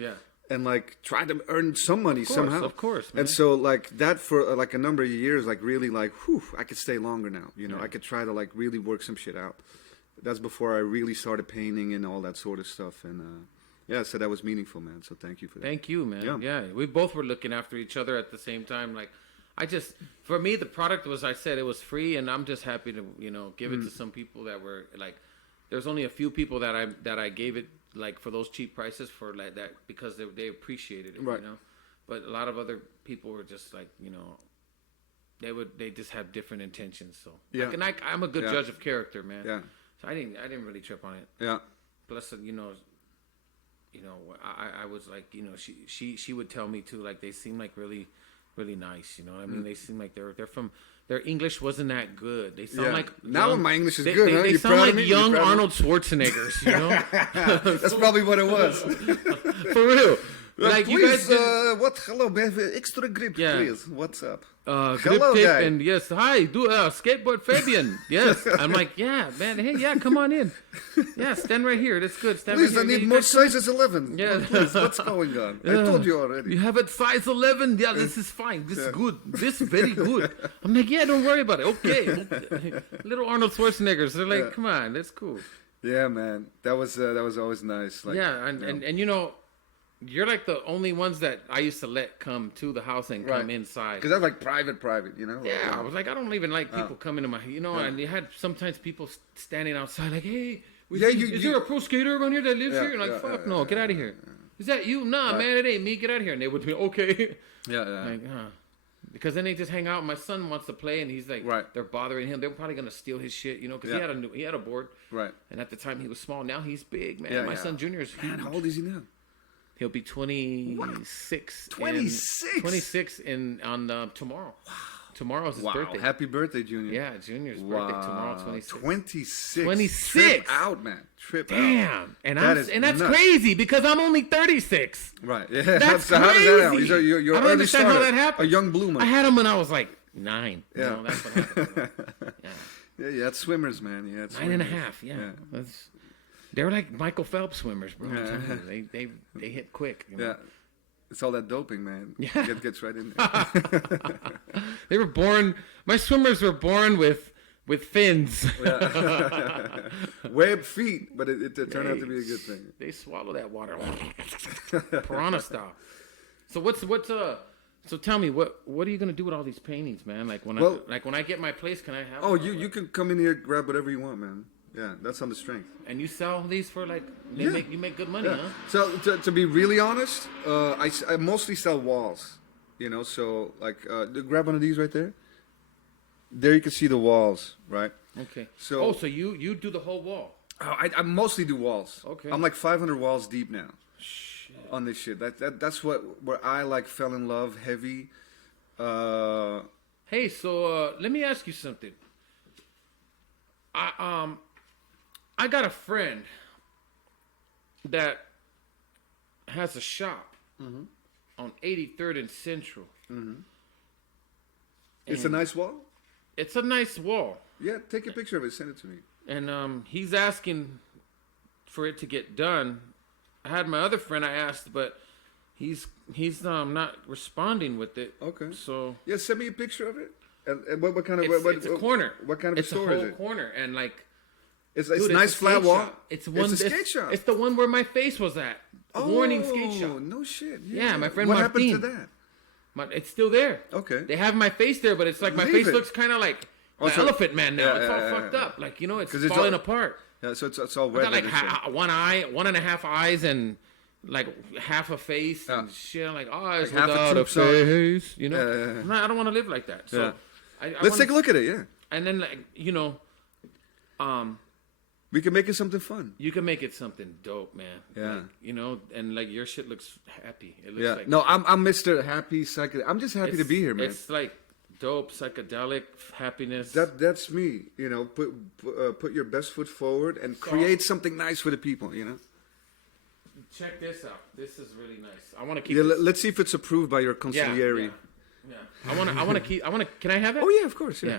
and like try to earn some money somehow. Of course, man. And so like that for like a number of years, like really like, I could stay longer now. I could try to like really work some shit out. That's before I really started painting and all that sort of stuff, and so that was meaningful, man. So thank you for that. Thank you, man. Yeah, we both were looking after each other at the same time, like. For me, the product was, I said, it was free, and I'm just happy to, give it to some people that were like, there's only a few people that I gave it like for those cheap prices for like that because they appreciated it, right. But a lot of other people were just like, they just have different intentions. So like, and I'm a good judge of character, man. Yeah. So I didn't really trip on it. Yeah. Plus, I was like, she would tell me too, like they seem like really nice, you know what I mean? They seem like they're from their English wasn't that good. They sound like now my English is good. Huh? They sound like young Arnold Schwarzeneggers, you know? That's probably what it was. For real. Like please, you guys hello, extra grip, please. What's up? Hello, grip tip, and yes, hi, skateboard Fabian. Yes. I'm like, yeah, man, hey, yeah, come on in. Yeah, stand right here. That's good. Stand please, right here. I need more sizes 11. Yeah. Please, what's going on? I told you already. You have it size 11? Yeah, this is fine. This is good. This is very good. I'm like, yeah, don't worry about it. Okay. Little Arnold Schwarzeneggers. They're like, come on, that's cool. Yeah, man. That was always nice. Like, yeah, and you're like the only ones that I used to let come to the house and come inside. Because that's like private, Yeah, I was like, I don't even like people coming to my, and you had sometimes people standing outside like, hey, is there a pro skater around here that lives here? And like, fuck no, get out of here. Is that you? Nah, man, it ain't me. Get out of here. And they would be, okay. Yeah. Like, because then they just hang out. My son wants to play, and he's like, they're bothering him. They're probably gonna steal his shit, because he had a board. Right. And at the time he was small. Now he's big, man. My son Junior is huge. Man, how old is he now? He'll be 26. 26? 26 on tomorrow. Wow. Tomorrow's his birthday. Happy birthday, Junior. Yeah, Junior's birthday tomorrow, 26. 26. 26. Trip out, man. Trip out. Damn. And that's crazy because I'm only 36. Right. Yeah. That's so crazy. How does that happen? You're I don't understand how that happened. A young bloomer. I had him when I was like 9. Yeah. That's what happened. Yeah, you had swimmers, man. You had 9 and a half, yeah. They were like Michael Phelps swimmers, bro. Yeah. They hit quick. Yeah. It's all that doping, man. Yeah. Gets right in there. They were born, my swimmers were born with fins. Yeah. Webbed feet, but it turned out to be a good thing. They swallow that water. Piranha style. So so tell me, what are you gonna do with all these paintings, man? Like when I get my place, can I have? Oh, you can come in here, grab whatever you want, man. Yeah, that's on the strength. And you sell these for like you make good money, huh? So to be really honest, I mostly sell walls. So like grab one of these right there. There you can see the walls, right? Okay. So you do the whole wall? Oh, I mostly do walls. Okay. I'm like 500 walls deep now. Shit. On this shit. That's where I like fell in love heavy. Hey, so let me ask you something. I got a friend that has a shop on 83rd and Central. Mm-hmm. It's a nice wall? It's a nice wall. Yeah, take a picture of it. Send it to me. And he's asking for it to get done. I had my other friend I asked, but he's not responding with it. Okay. So yeah, send me a picture of it. And what kind of it's a corner. What kind of store is it? It's a whole corner, and like it's a nice flat wall. It's a skate shop. It's the one where my face was at. Warning skate shop. Oh, no shit. Yeah, my friend What Martin. happened to that? It's still there. Okay. They have my face there, but it's like my face looks kind of like the Elephant Man now. Yeah, it's all yeah, fucked up. Like, you know, it's 'Cause it's falling all- apart. Yeah, so it's all I red. got like one eye, 1.5 eyes, and like half a face and shit. Like eyes Like half a without a troop song. face. You know, Yeah. I don't want to live like that. So Yeah. I Let's take a look at it. Yeah, And then, like, you know, we can make it something fun. you can make it something dope, man. Yeah. Like, you know, and like your shit looks happy. It looks Yeah. like No, I'm Mr. Happy Psychedelic. I'm just happy to it's- be here, man. It's like dope, psychedelic happiness. That's me. You know, put your best foot forward and create something nice for the people. You know. Check this out. This is really nice. I want to keep. Yeah. this. Let's see if it's approved by your consigliere. Yeah. I want to keep. Can I have it? Oh yeah, of course. Yeah. Yeah.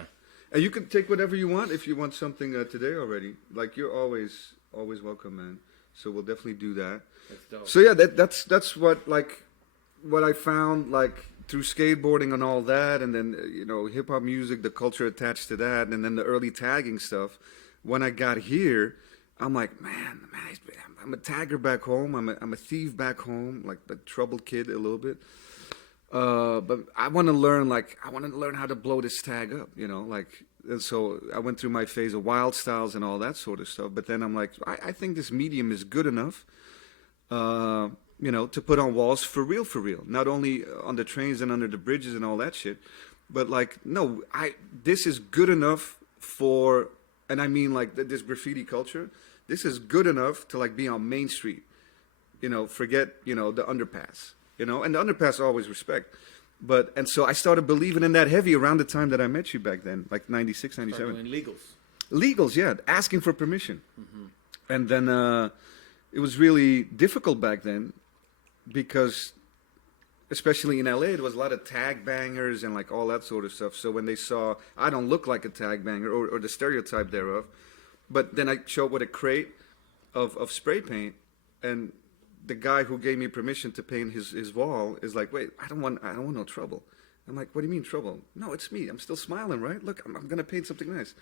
And you can take whatever you want if you want something today already. Like you're always welcome, man. So we'll definitely do that. That's dope. So yeah, that's what I found like through skateboarding and all that, and then you know hip hop music, the culture attached to that, and then the early tagging stuff. When I got here, I'm like, man, I'm a tagger back home. I'm a thief back home, like the troubled kid a little bit. But I want to learn how to blow this tag up, you know, like, and so I went through my phase of wild styles and all that sort of stuff. But then I'm like, I think this medium is good enough, you know, to put on walls for real, not only on the trains and under the bridges and all that shit, but like, no, this is good enough for, and I mean like this graffiti culture, this is good enough to like be on Main Street, you know, forget, you know, the underpass. You know, and the underpass I always respect. And so I started believing in that heavy around the time that I met you back then, like 96, 97. Started doing legals. Legals, yeah, asking for permission. Mm-hmm. And then it was really difficult back then because, especially in LA, there was a lot of tag bangers and like all that sort of stuff. So when they saw I don't look like a tag banger or the stereotype thereof, but then I show up with a crate of spray paint and the guy who gave me permission to paint his wall is like, wait, I don't want no trouble. I'm like, what do you mean trouble? No, it's me. I'm still smiling, right? Look, I'm gonna paint something nice.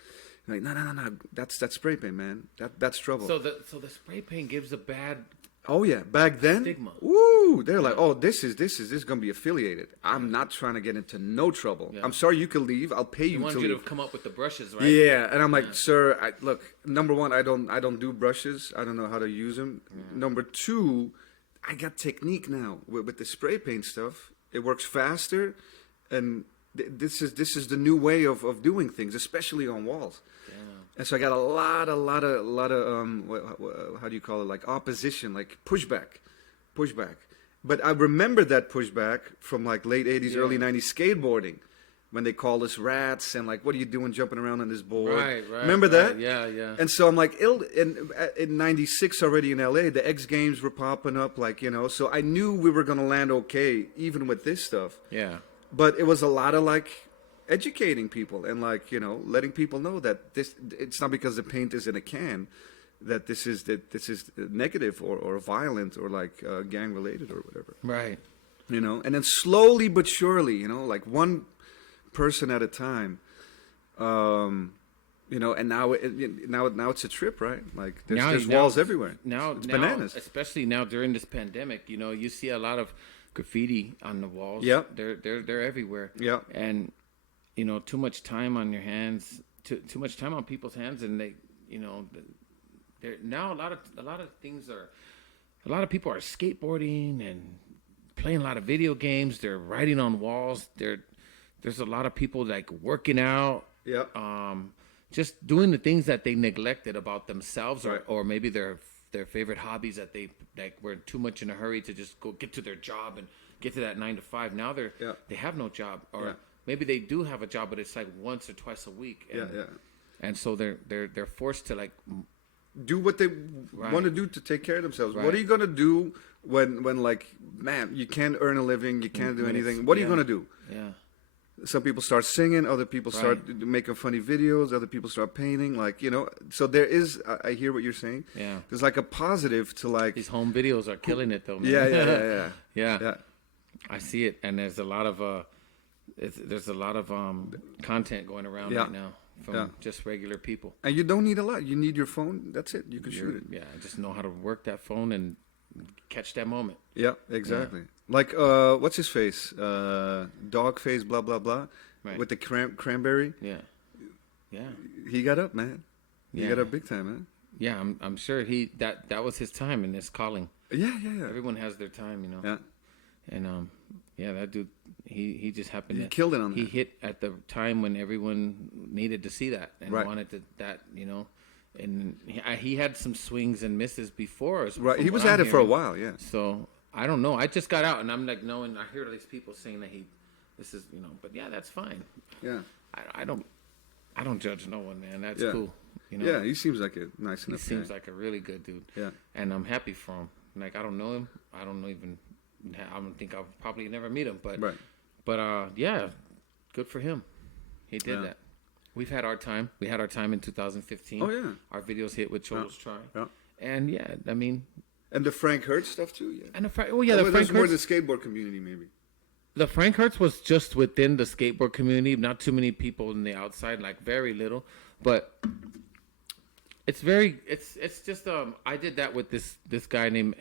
I'm like, no. That's spray paint, man. That's trouble. So the spray paint gives a bad. Oh yeah, back then. Stigma. Woo! They're like, oh, this is gonna be affiliated. I'm not trying to get into no trouble. Yeah. I'm sorry, you can leave. I'll pay you. They want to you to leave. come up with the brushes, right? Yeah, and I'm like, sir, look. Number one, I don't do brushes. I don't know how to use them. Number two, I got technique now with the spray paint stuff. It works faster, and this is the new way of doing things, especially on walls. Yeah. And so I got a lot of how do you call it? Like opposition, like pushback. But I remember that pushback from like late '80s, early '90s skateboarding. When they called us rats and like, what are you doing jumping around on this board? Right. Remember that? Yeah. And so I'm like, in '96 already in LA, the X Games were popping up, like, you know, so I knew we were going to land okay, even with this stuff. Yeah. But it was a lot of like educating people and like, you know, letting people know that it's not because the paint is in a can that this is negative or violent or like gang related or whatever. Right. You know, and then slowly but surely, you know, like one person at a time, you know, and now it's a trip, right? Like there's walls everywhere. Now it's bananas. Especially now during this pandemic, you know, you see a lot of graffiti on the walls. Yep. They're everywhere. Yeah. And you know, too much time on your hands, too much time on people's hands, and they, you know, now a lot of things are, a lot of people are skateboarding and playing a lot of video games. They're writing on walls. There's a lot of people like working out. Yeah. Just doing the things that they neglected about themselves, Right. or maybe their favorite hobbies that they like were too much in a hurry to just go get to their job and get to that 9 to 5. Now they have no job, or maybe they do have a job, but it's like once or twice a week. And, and so they're forced to like do what they want to do to take care of themselves. What are you gonna do when like, man, you can't earn a living, you can't do anything? What are you gonna do? Yeah. Some people start singing, other people start making funny videos, other people start painting, like, you know. So there is, I hear what you're saying. Yeah. There's like a positive to like. These home videos are killing it though, man. Yeah. I see it, and there's a lot of content going around right now from just regular people. And you don't need a lot. You need your phone. That's it. You can shoot it. Yeah, just know how to work that phone and catch that moment. Yeah, exactly. Like, what's his face? Dog face, blah, blah, blah. Right. With the cranberry. Yeah. Yeah. He got up, man. He got up big time, man. Yeah, I'm sure that was his time and his calling. Yeah. Everyone has their time, you know. Yeah. And that dude, he just happened. He killed it on He that. hit at the time when everyone needed to see that and wanted to that, you know. And he had some swings and misses before us. Right. He was at it for a while. Yeah. So I don't know. I just got out and I'm like knowing. I hear all these people saying that this is, you know. But yeah, that's fine. Yeah. I don't judge no one, man. That's cool. You know? Yeah, he seems like a nice enough guy. He seems like a really good dude. Yeah. And I'm happy for him. Like, I don't know him. I don't think I'll probably never meet him. But, yeah, good for him. He did that. We've had our time. We had our time in 2015. Oh, yeah. Our videos hit with Cholos Try. Yeah. And, yeah, I mean. And the Frank Hurts stuff, too, yeah. And the Frank Hurts. More the skateboard community, maybe. The Frank Hurts was just within the skateboard community. Not too many people on the outside, like very little. But it's just I did that with this guy named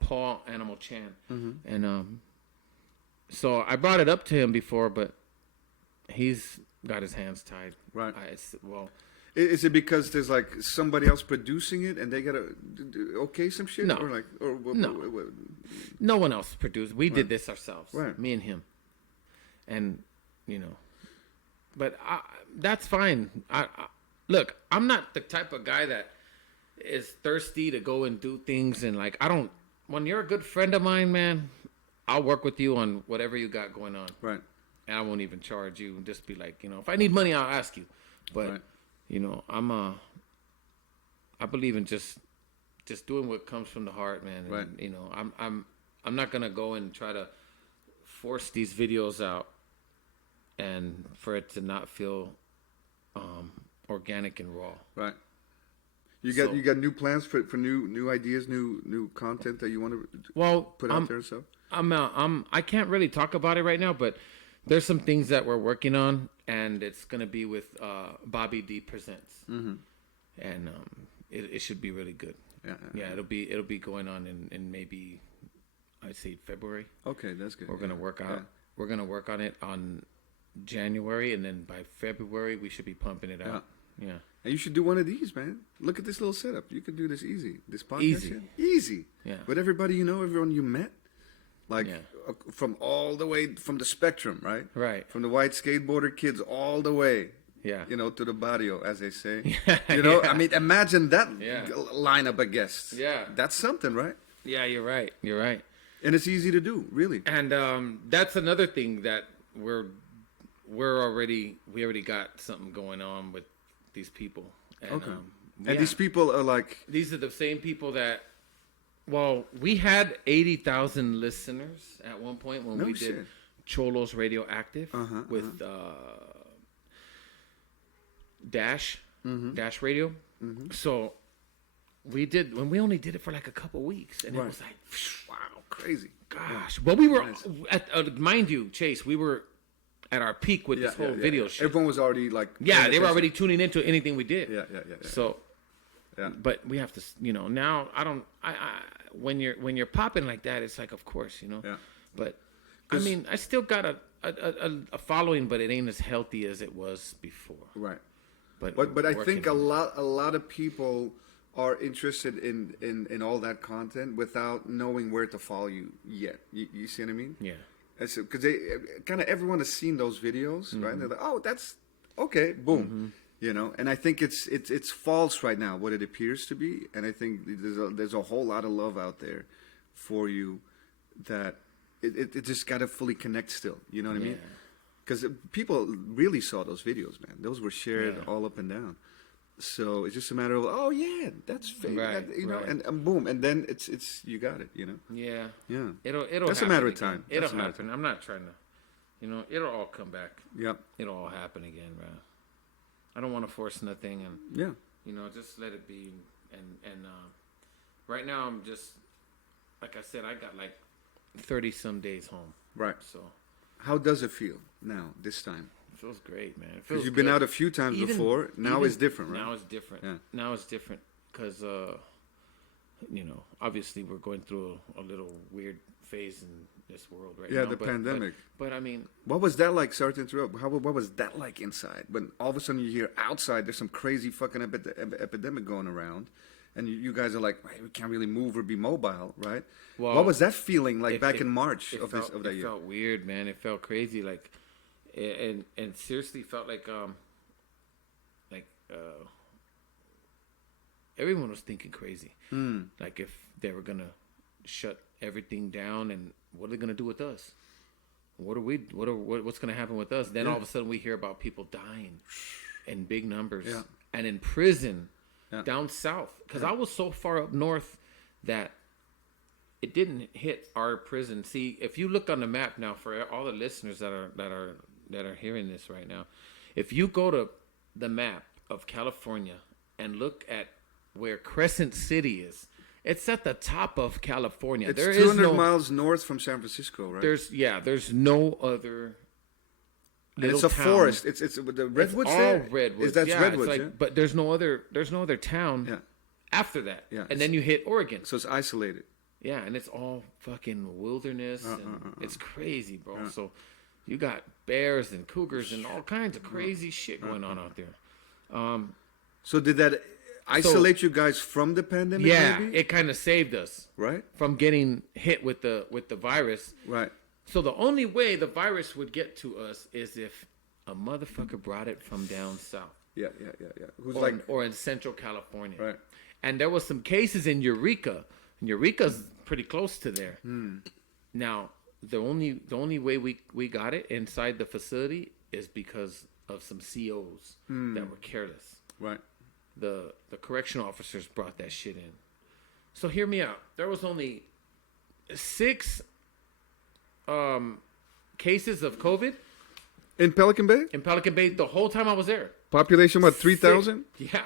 Paul Animal Chan, and so I brought it up to him before, but he's got his hands tied. Right. Is it because there's like somebody else producing it and they gotta some shit? No. No. No one else produced. We did this ourselves. Right. Me and him, and you know, but that's fine. Look, I'm not the type of guy that is thirsty to go and do things and like when you're a good friend of mine, man, I'll work with you on whatever you got going on. Right. And I won't even charge you. Just be like, you know, if I need money, I'll ask you. But you know, I believe in just doing what comes from the heart, man. And, right. You know, I'm not gonna go and try to force these videos out and for it to not feel organic and raw. Right. You got new plans for new ideas, new content that you want to put out there and stuff? I can't really talk about it right now, but there's some things that we're working on, and it's gonna be with Bobby D Presents, and it should be really good. Yeah, it'll be going on in maybe I'd say February. Okay, that's good. We're gonna work out. We're gonna work on it on January, and then by February we should be pumping it out. Yeah. And you should do one of these, man. Look at this little setup. You could do this easy. This podcast. Easy. Yeah. With everybody you know, everyone you met. Like from all the way from the spectrum, right? Right. From the white skateboarder kids all the way. Yeah. You know, to the barrio, as they say. You know, I mean, imagine that lineup of guests. Yeah. That's something, right? Yeah, you're right. You're right. And it's easy to do, really. And that's another thing that we already got something going on with these people. And, and these people are like... These are the same people that... Well, we had 80,000 listeners at one point when we did Cholos Radioactive with Dash Radio. So we only did it for like a couple weeks, and it was like, wow, crazy. Gosh. Well, we were, mind you, Chase, we were at our peak with this whole video shit. Everyone was already like... Yeah, they were already tuning into anything we did. Yeah. So... Yeah. But we have to, you know, now when you're popping like that, it's like, of course, you know. Yeah. But I mean, I still got a following, but it ain't as healthy as it was before. Right. But I think a lot of people are interested in all that content without knowing where to follow you yet. You see what I mean? Yeah. Because they kind of everyone has seen those videos, right? And they're like, oh, that's okay, boom. You know, and I think it's false right now, what it appears to be, and I think there's a whole lot of love out there for you that it just got to fully connect still. You know what I mean? Because people really saw those videos, man. Those were shared all up and down. So it's just a matter of that's fake, you know, and boom, and then it's you got it, you know. Yeah. It'll. That's happen a matter of again. time. It'll happen. I'm not trying to, you know, it'll all come back. Yep. It'll all happen again, bro. I don't want to force nothing, and you know, just let it be. And right now, I'm just like I said, I got like 30 some days home. Right. So, how does it feel now? This time, it feels great, man. Because you've been out a few times before. Now it's different, right? Now it's different. Yeah. Now it's different because obviously we're going through a little weird phase in this world right Yeah, now. the pandemic. But I mean, What was that like? Sorry to interrupt. What was that like inside? When all of a sudden you hear outside there's some crazy fucking epidemic going around, and you guys are like, hey, we can't really move or be mobile, right? Well, what was that feeling like back in March of that year? It felt weird, man. It felt crazy, like, and seriously felt like everyone was thinking crazy. Like if they were gonna shut everything down, and what are they gonna do with us? What's gonna happen with us? Then all of a sudden we hear about people dying in big numbers and in prison down south. Because I was so far up north that it didn't hit our prison. See, if you look on the map now, for all the listeners that are hearing this right now, if you go to the map of California and look at where Crescent City is, it's at the top of California. It's 200 miles north from San Francisco, right? There's no other. And it's a forest. It's the redwoods. It's all there? redwoods. That's redwoods. But there's no other town after that. Yeah. And then you hit Oregon. So it's isolated. Yeah, and it's all fucking wilderness. And it's crazy, bro. So you got bears and cougars and all kinds of crazy shit going on out there. So did that isolate you guys from the pandemic? Yeah, maybe? it kind of saved us, right, from getting hit with the virus. Right. So the only way the virus would get to us is if a motherfucker brought it from down south. Yeah. Who's or in Central California. Right. And there was some cases in Eureka. And Eureka's pretty close to there. Now, the only way we got it inside the facility is because of some COs that were careless. Right. The correctional officers brought that shit in. So hear me out. There was only 6 cases of COVID in Pelican Bay. In Pelican Bay, the whole time I was there. Population what, 3,000? Yeah,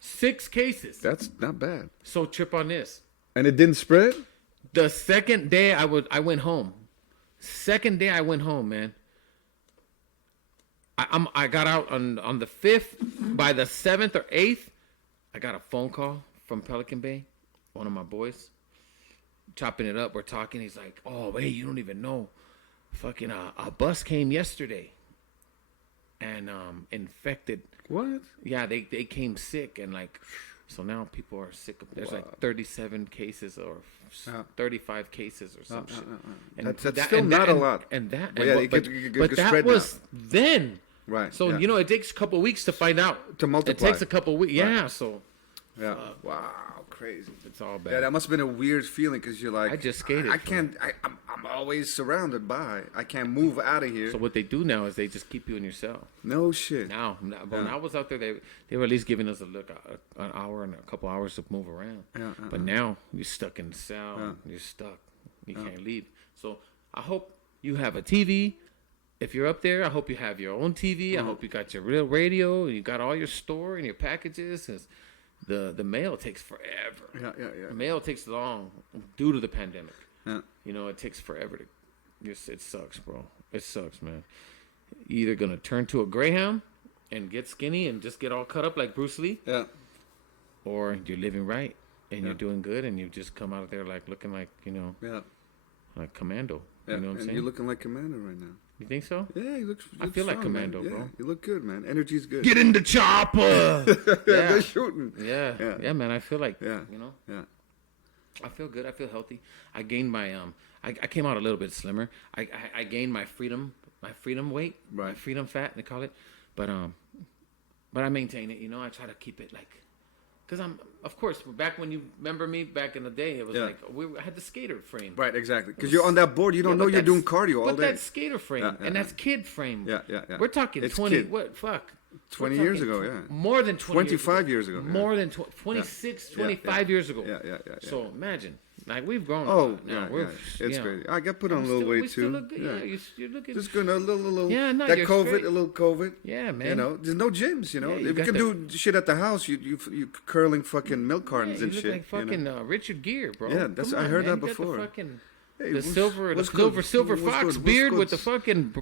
6 cases. That's not bad. So trip on this. And it didn't spread? The second day I went home. Second day I went home, man. I got out on the 5th. By the 7th or 8th, I got a phone call from Pelican Bay, one of my boys, chopping it up. We're talking. He's like, "Oh, hey, you don't even know, fucking a bus came yesterday, and infected." What? Yeah, they came sick, and like, so now people are sick. There's like 37 cases or 35 cases or some shit. And that's still not a lot. And that, well, but that was then. Right. So you know, it takes a couple of weeks to find out. To multiply. It takes a couple of weeks. Yeah. So. Yeah. Wow. Crazy. It's all bad. Yeah, that must have been a weird feeling because you're like, I just skated. I can't. I'm always surrounded by. I can't move out of here. So what they do now is they just keep you in your cell. No shit. Now, when I was out there, they were at least giving us an hour and a couple hours to move around. But now you're stuck in the cell. You're stuck. You can't leave. So I hope you have a TV. If you're up there, I hope you have your own TV. I hope you got your real radio and you got all your store and your packages. The mail takes forever. Yeah. The mail takes long due to the pandemic. Yeah. You know, it takes forever to. It sucks, bro. It sucks, man. You're either gonna turn to a greyhound and get skinny and just get all cut up like Bruce Lee. Yeah. Or you're living right and you're doing good and you just come out of there like looking like, you know. Yeah. Like Commando. Yeah. You know what I'm saying? You're looking like Commando right now. You think so? Yeah, you look. I feel like strong, Commando, man. bro. Yeah, you look good, man. Energy's good. Get in the chopper. They're shooting. Yeah, man. I feel like, you know. Yeah. I feel good. I feel healthy. I gained my I came out a little bit slimmer. I gained my freedom weight, right? My freedom fat, they call it. But I maintain it. You know, I try to keep it like. Because of course, back when you remember me back in the day, it was like I had the skater frame. Right, exactly. Because you're on that board, you don't know you're doing cardio all day. But that's skater frame, and that's kid frame. Yeah. We're talking it's 20, kid. what, fuck. 20 years ago, yeah. More than 25 years ago. More than 26, 25 years ago. Yeah. So imagine. Like, we've grown Oh, now. yeah. It's crazy. I got put on a little weight, too. Still look good. Yeah, you're looking. Just going a little. Yeah, no, that you're COVID, straight. a little COVID. Yeah, man. You know, there's no gyms, you know. Yeah, if you can do shit at the house, you curling fucking milk cartons and you look shit. like fucking Richard Gere, bro. Yeah, I heard that You got before. the fucking, Hey, the silver what's fox good? beard with the fucking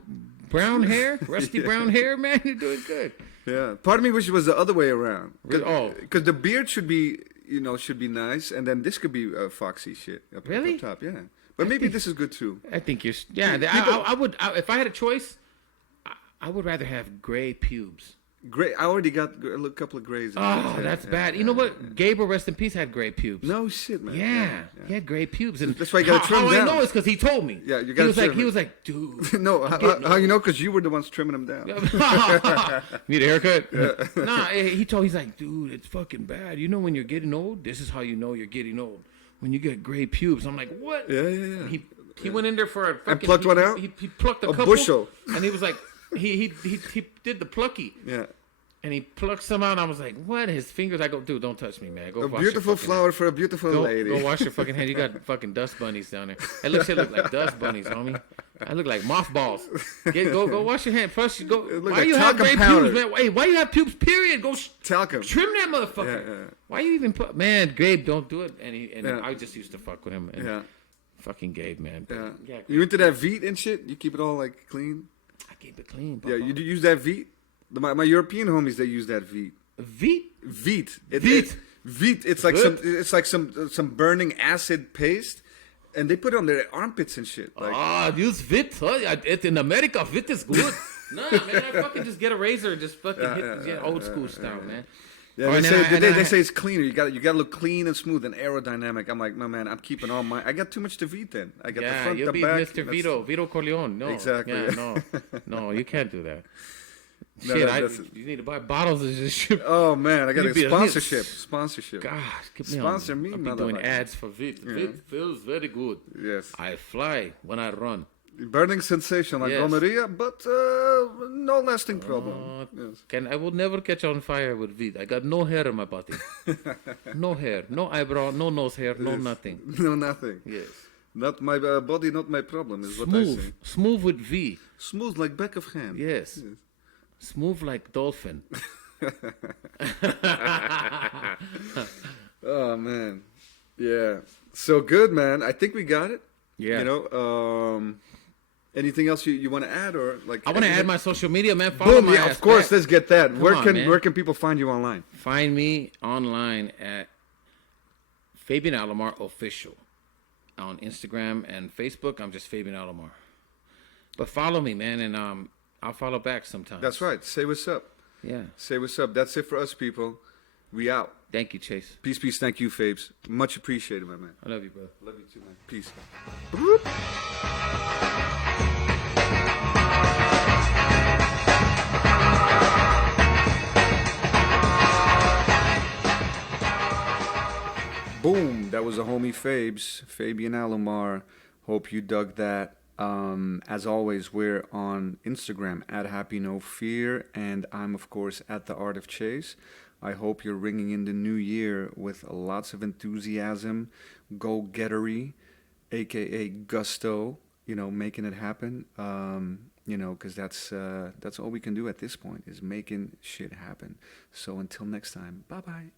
brown hair, rusty brown hair, man. You're doing good. Yeah, part of me wish it was the other way around. Oh. Because the beard should be should be nice, and then this could be foxy shit up Really? up top. Yeah, but maybe this is good too. I think you're. Yeah, I would. If I had a choice, I would rather have gray pubes. Gray. I already got a couple of grays. Oh, that's bad. You know what? Gabriel, rest in peace, had gray pubes. No shit, man. Yeah, he had gray pubes, and that's why you gotta trim how down. I know is because he told me. Yeah, you gotta trim. He was like, dude. No, how you know? Because you were the ones trimming them down. Need a haircut? Yeah. Nah, he's like, dude, it's fucking bad. You know when you're getting old, this is how you know you're getting old. When you get gray pubes. I'm like, what? Yeah. He went in there for a fucking... And plucked one out? He plucked a couple. Bushel. And he was like, he did the plucky. Yeah. And he plucked some out, and I was like, what? His fingers, I go, dude, don't touch me, man. Go a wash beautiful your fucking flower hand. for a beautiful lady. Go wash your fucking hand. You got fucking dust bunnies down there. It look like dust bunnies, homie. I look like mothballs. Go wash your hand. First, you go. Why like you have talcum gray powder. pubes, man? Hey, why you have pubes? Period. Go Talcum. trim that motherfucker. Yeah. Why you even put? Man, Gabe, don't do it. And I just used to fuck with him. And Yeah. Fucking Gabe, man. Yeah. You into that Veet and shit? You keep it all like clean? I keep it clean. Yeah, you do use that Veet? My European homies, they use that Veet. Veet? Veet. Veet. It's like some burning acid paste, and they put it on their armpits and shit. Like, use Veet. Huh? In America, Veet is good. Nah, man, I fucking just get a razor and just fucking hit old school style, man. Yeah, they say it's cleaner. You got to look clean and smooth and aerodynamic. I'm like, no man, I'm keeping all my. I got too much to Veet then. I got the front, you'll the be back. Mr. Vito Corleone. No, exactly. Yeah, no, you can't do that. Shit, you need to buy bottles of this shit. Oh man, I got a sponsorship. Gosh, keep me sponsor me. I'll be doing ads for Veet. Yeah. Veet feels very good. Yes. I fly when I run. Burning sensation like gonorrhea, but no lasting problem. Yes. I will never catch on fire with Veet. I got no hair in my body. No hair, no eyebrow, no nose hair, no nothing. No nothing. Yes. Not my body, not my problem is what I say. Smooth with V. Smooth like back of hand. Yes. Smooth like dolphin. Oh man, yeah. So good, man. I think we got it. Yeah. You know. Anything else you want to add or like? I want to add my social media, man. Follow Boom! my Yeah, of course. back. Let's get that. Man. Where can people find you online? Find me online at Fabian Alomar Official on Instagram and Facebook. I'm just Fabian Alomar. But follow me, man, and I'll follow back sometimes. That's right. Say what's up. Yeah. Say what's up. That's it for us, people. We out. Thank you, Chase. Peace. Thank you, Fabes. Much appreciated, my man. I love you, bro. Love you too, man. Peace. Boom. That was a homie Fabes, Fabian Alomar. Hope you dug that. As always, we're on Instagram at Happy No Fear, and I'm, of course, at The Art of Chase. I hope you're ringing in the new year with lots of enthusiasm, go-gettery, aka gusto, making it happen, because that's all we can do at this point is making shit happen. So until next time, bye-bye.